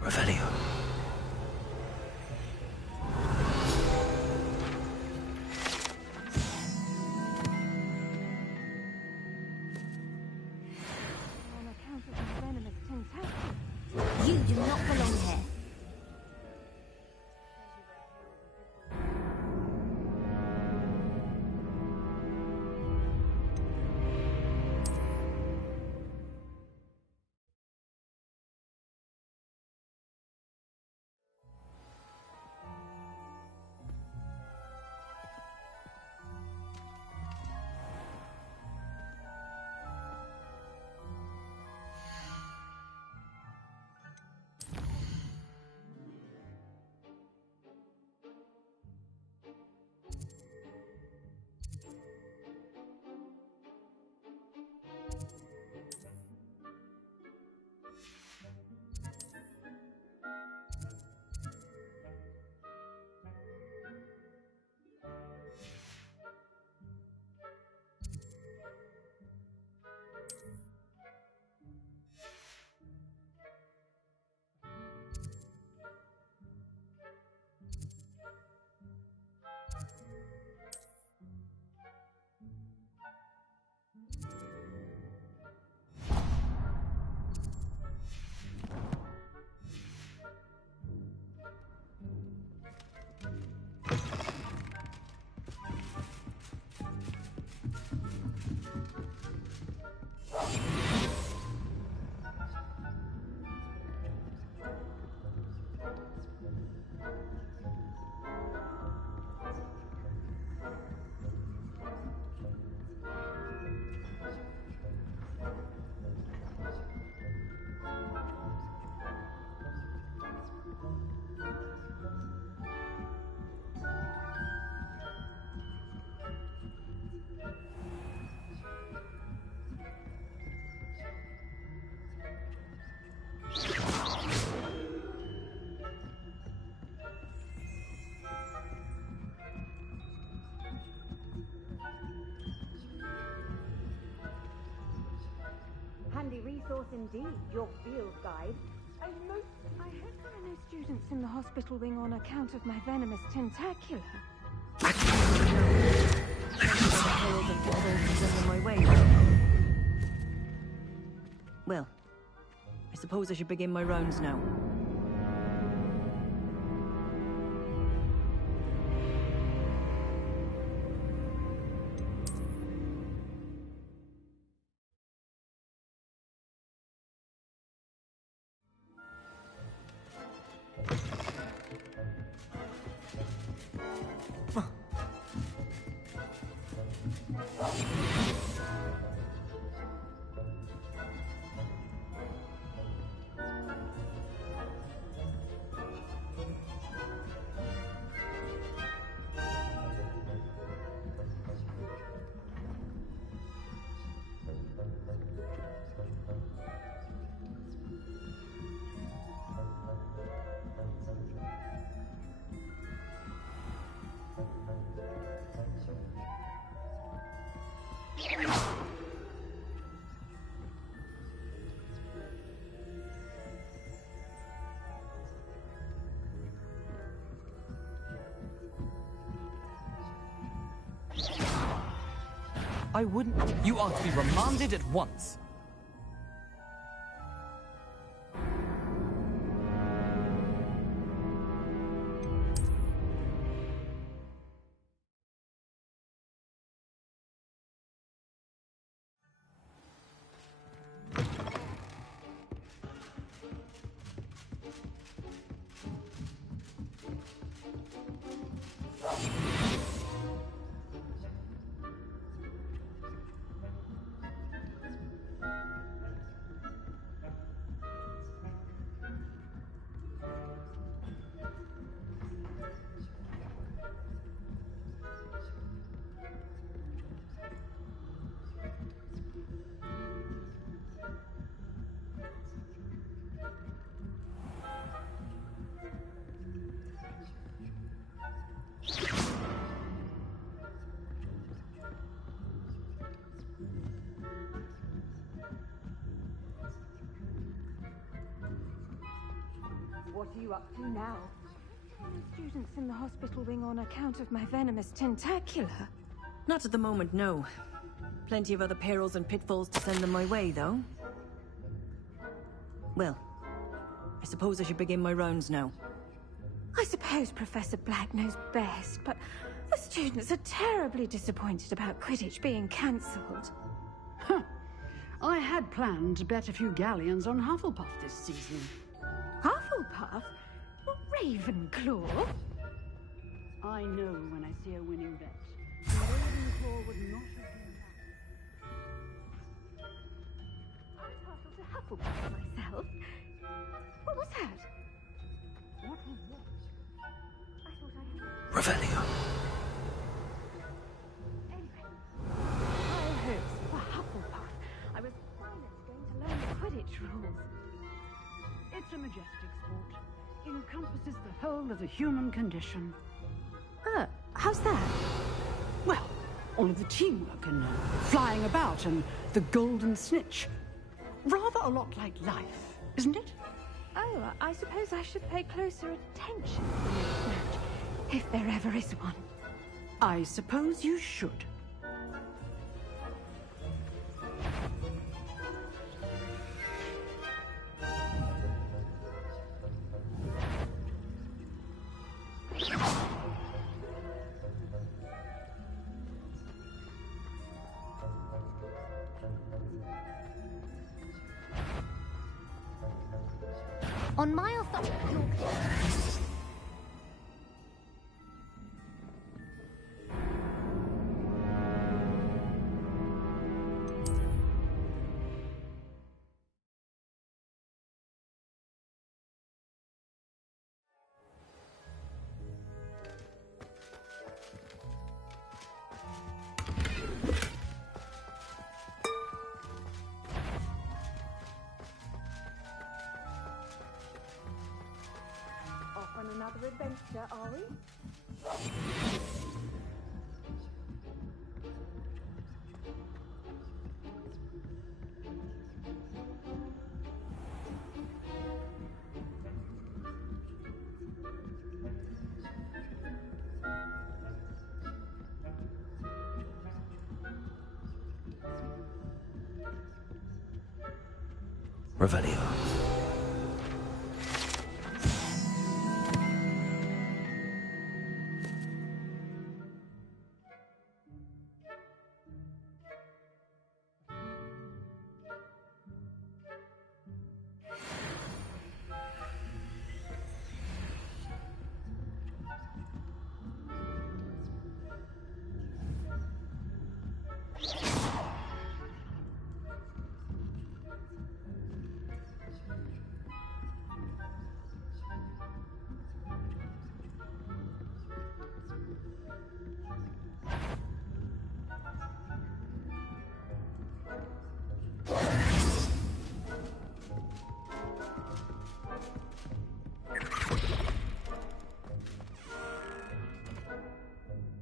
Revelio. On account of my venomous tentacles. You do not belong here. handy resource indeed, your field guide. I hope there are no students in the hospital wing on account of my venomous tentacula. My way. Well, I suppose I should begin my rounds now. I wouldn't. You are to be remanded at once. What are you up to now? Students in the hospital wing on account of my venomous tentacula? Not at the moment, no. Plenty of other perils and pitfalls to send them my way, though. Well, I suppose I should begin my rounds now. I suppose Professor Black knows best, but the students are terribly disappointed about Quidditch being cancelled. Huh. I had planned to bet a few galleons on Hufflepuff this season. Hufflepuff? Ravenclaw? I know when I see a winning bet. Ravenclaw would not have been that. I'm partial to Hufflepuff myself. What was that? What was what? I thought I had... Revelio. Anyway, high hopes for Hufflepuff. I was finally going to learn the Quidditch rules. It's a majestic sport. Encompasses the whole of the human condition. How's that? Well, all of the teamwork and flying about and the golden snitch. Rather a lot like life, isn't it? Oh, I suppose I should pay closer attention to the next match, if there ever is one. I suppose you should. On my authority, on another adventure, are we? Revelio.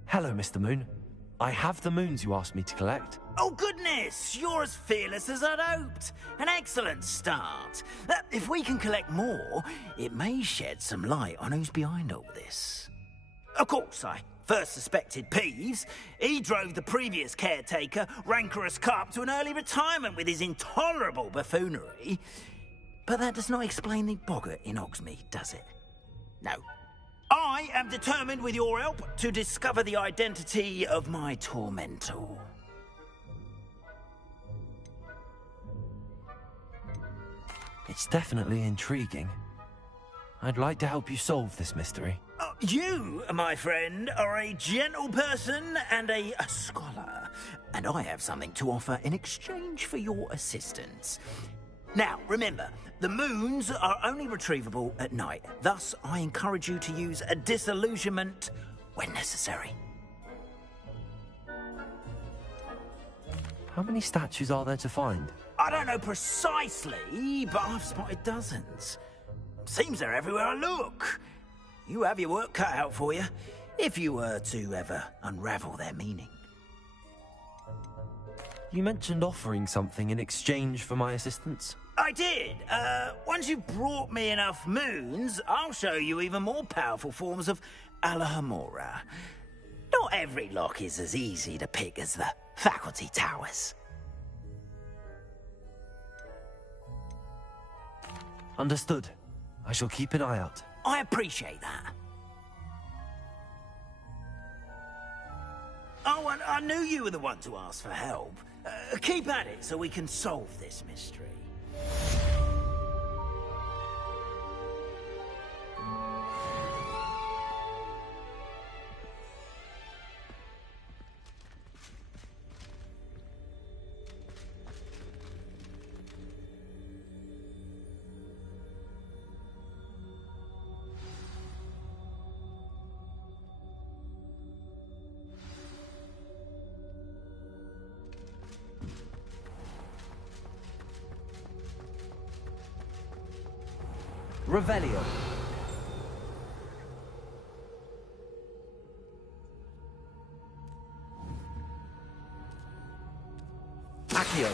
Hello, Mr. Moon. I have the moons you asked me to collect. Oh, goodness! You're as fearless as I'd hoped. An excellent start. If we can collect more, it may shed some light on who's behind all this. Of course, I first suspected Peeves. He drove the previous caretaker, Rancorous Carp, to an early retirement with his intolerable buffoonery. But that does not explain the boggart in Hogsmeade, does it? No. I am determined, with your help, to discover the identity of my tormentor. It's definitely intriguing. I'd like to help you solve this mystery. You, my friend, are a gentle person and a scholar, and I have something to offer in exchange for your assistance. Now, remember, the moons are only retrievable at night. Thus, I encourage you to use a disillusionment when necessary. How many statues are there to find? I don't know precisely, but I've spotted dozens. Seems they're everywhere I look. You have your work cut out for you, if you were to ever unravel their meaning. You mentioned offering something in exchange for my assistance? I did. Once you've brought me enough moons, I'll show you even more powerful forms of Alohomora. Not every lock is as easy to pick as the faculty towers. Understood. I shall keep an eye out. I appreciate that. Oh, and I knew you were the one to ask for help. Keep at it so we can solve this mystery. Revelio. Accio.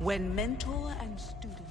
When mentor and student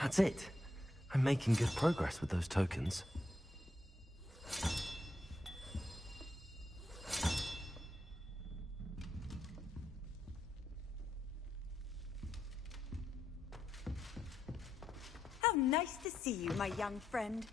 That's it. I'm making good progress with those tokens. How nice to see you, my young friend.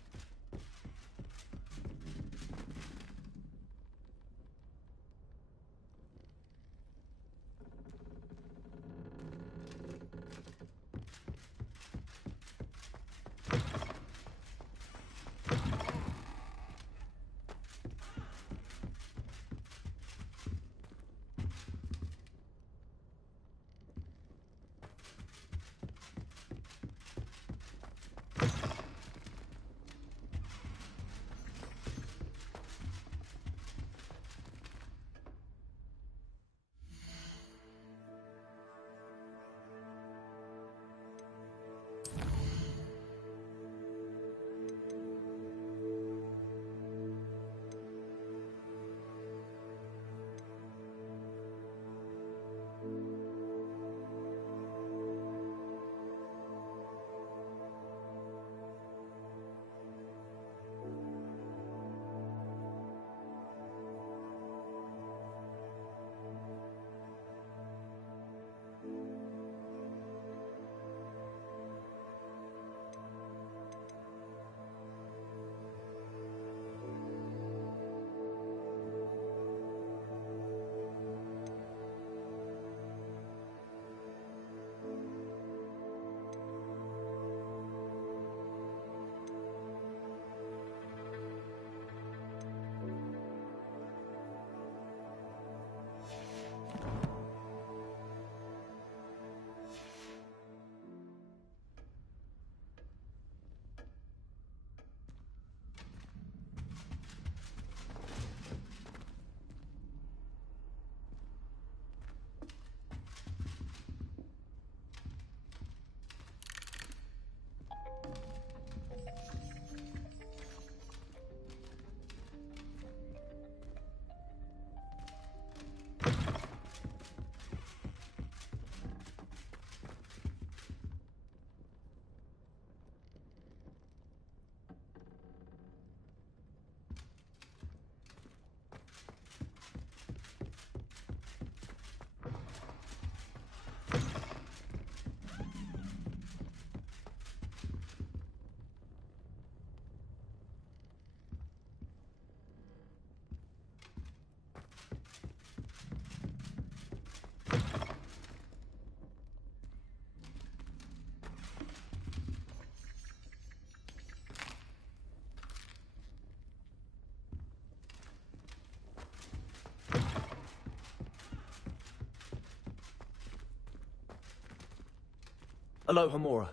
Alot, Hamura.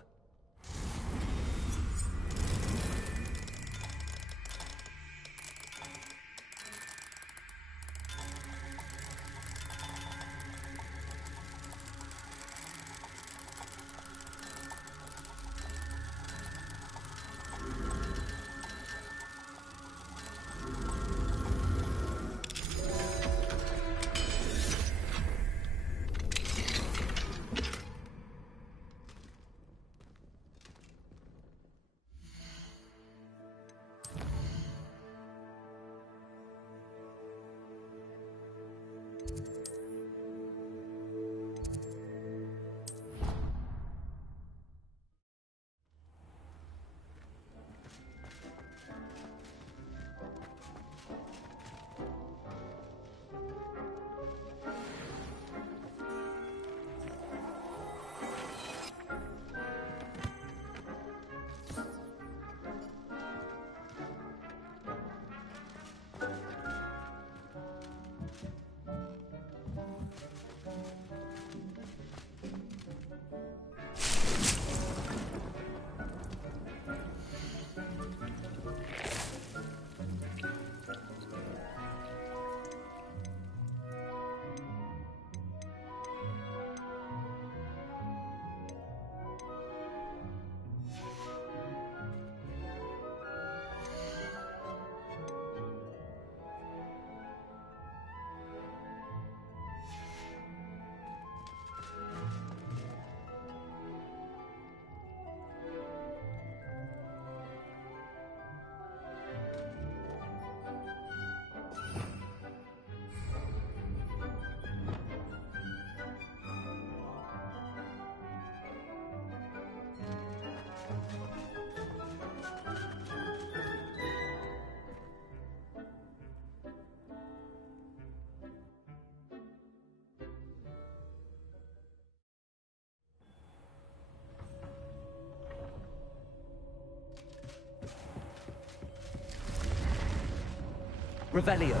Revelio.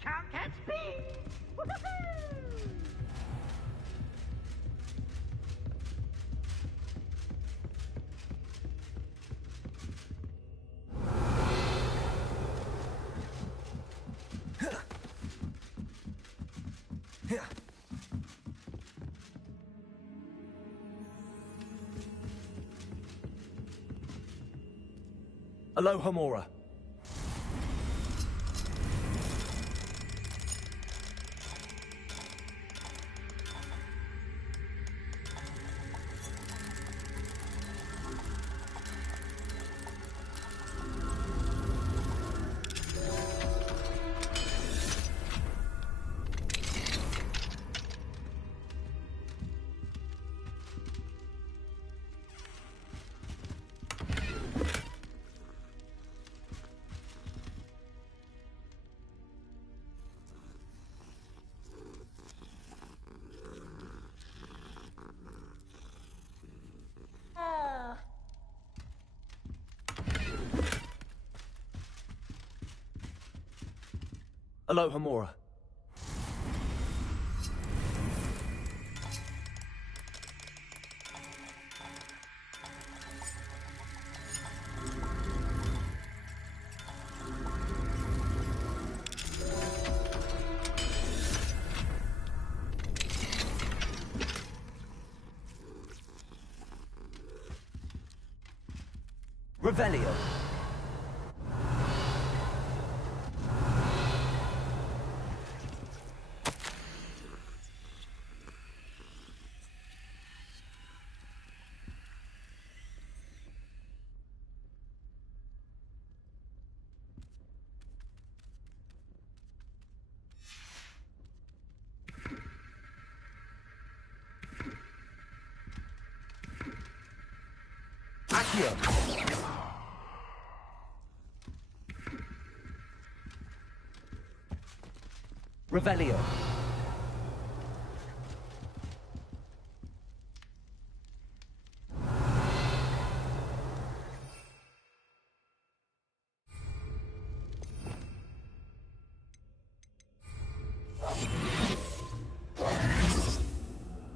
Can't catch me! Aloha Mora. Aloha Mora. Revelio. Accio. Revelio.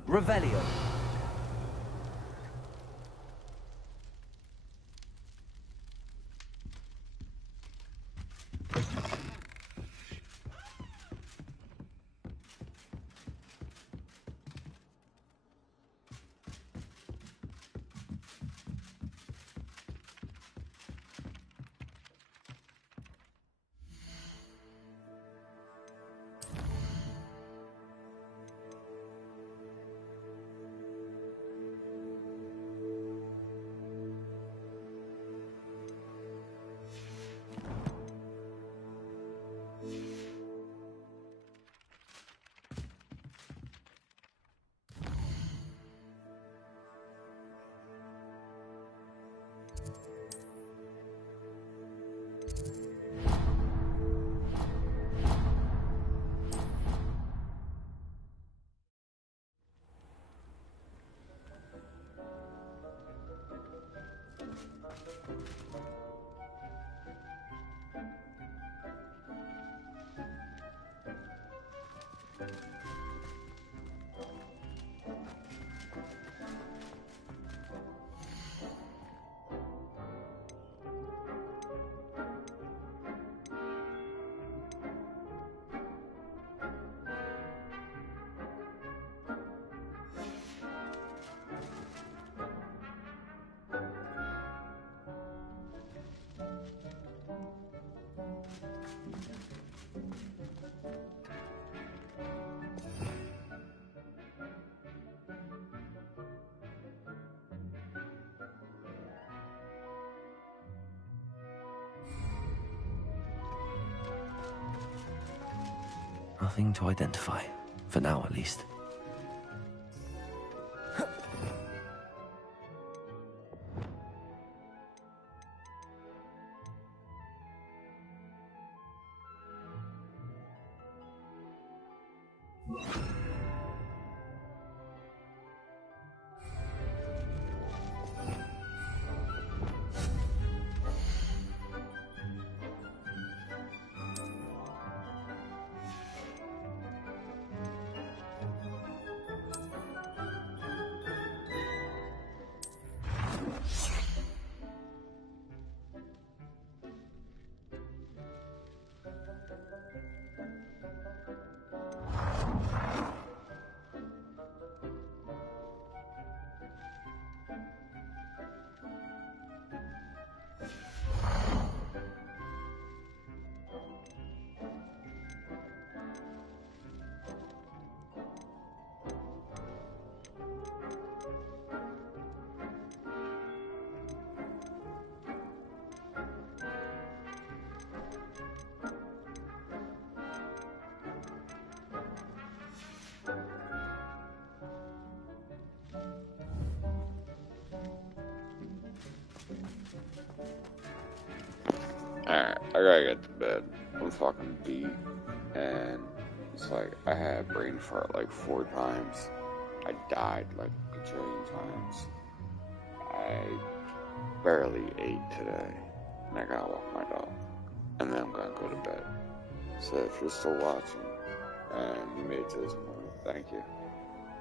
Revelio. Nothing to identify, for now at least. Alright, I gotta get to bed. I'm fucking beat. And it's like, I had brain fart like 4 times. I died like a trillion times. I barely ate today. And I gotta walk my dog. And then I'm gonna go to bed. So if you're still watching, and you made it to this point, thank you.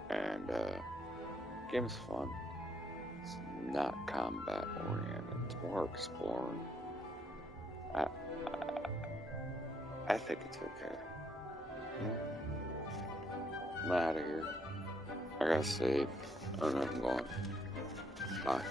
And, game's fun. It's not combat oriented. It's more exploring. I think it's okay. I'm out of here. I gotta save. And I'm going. Bye.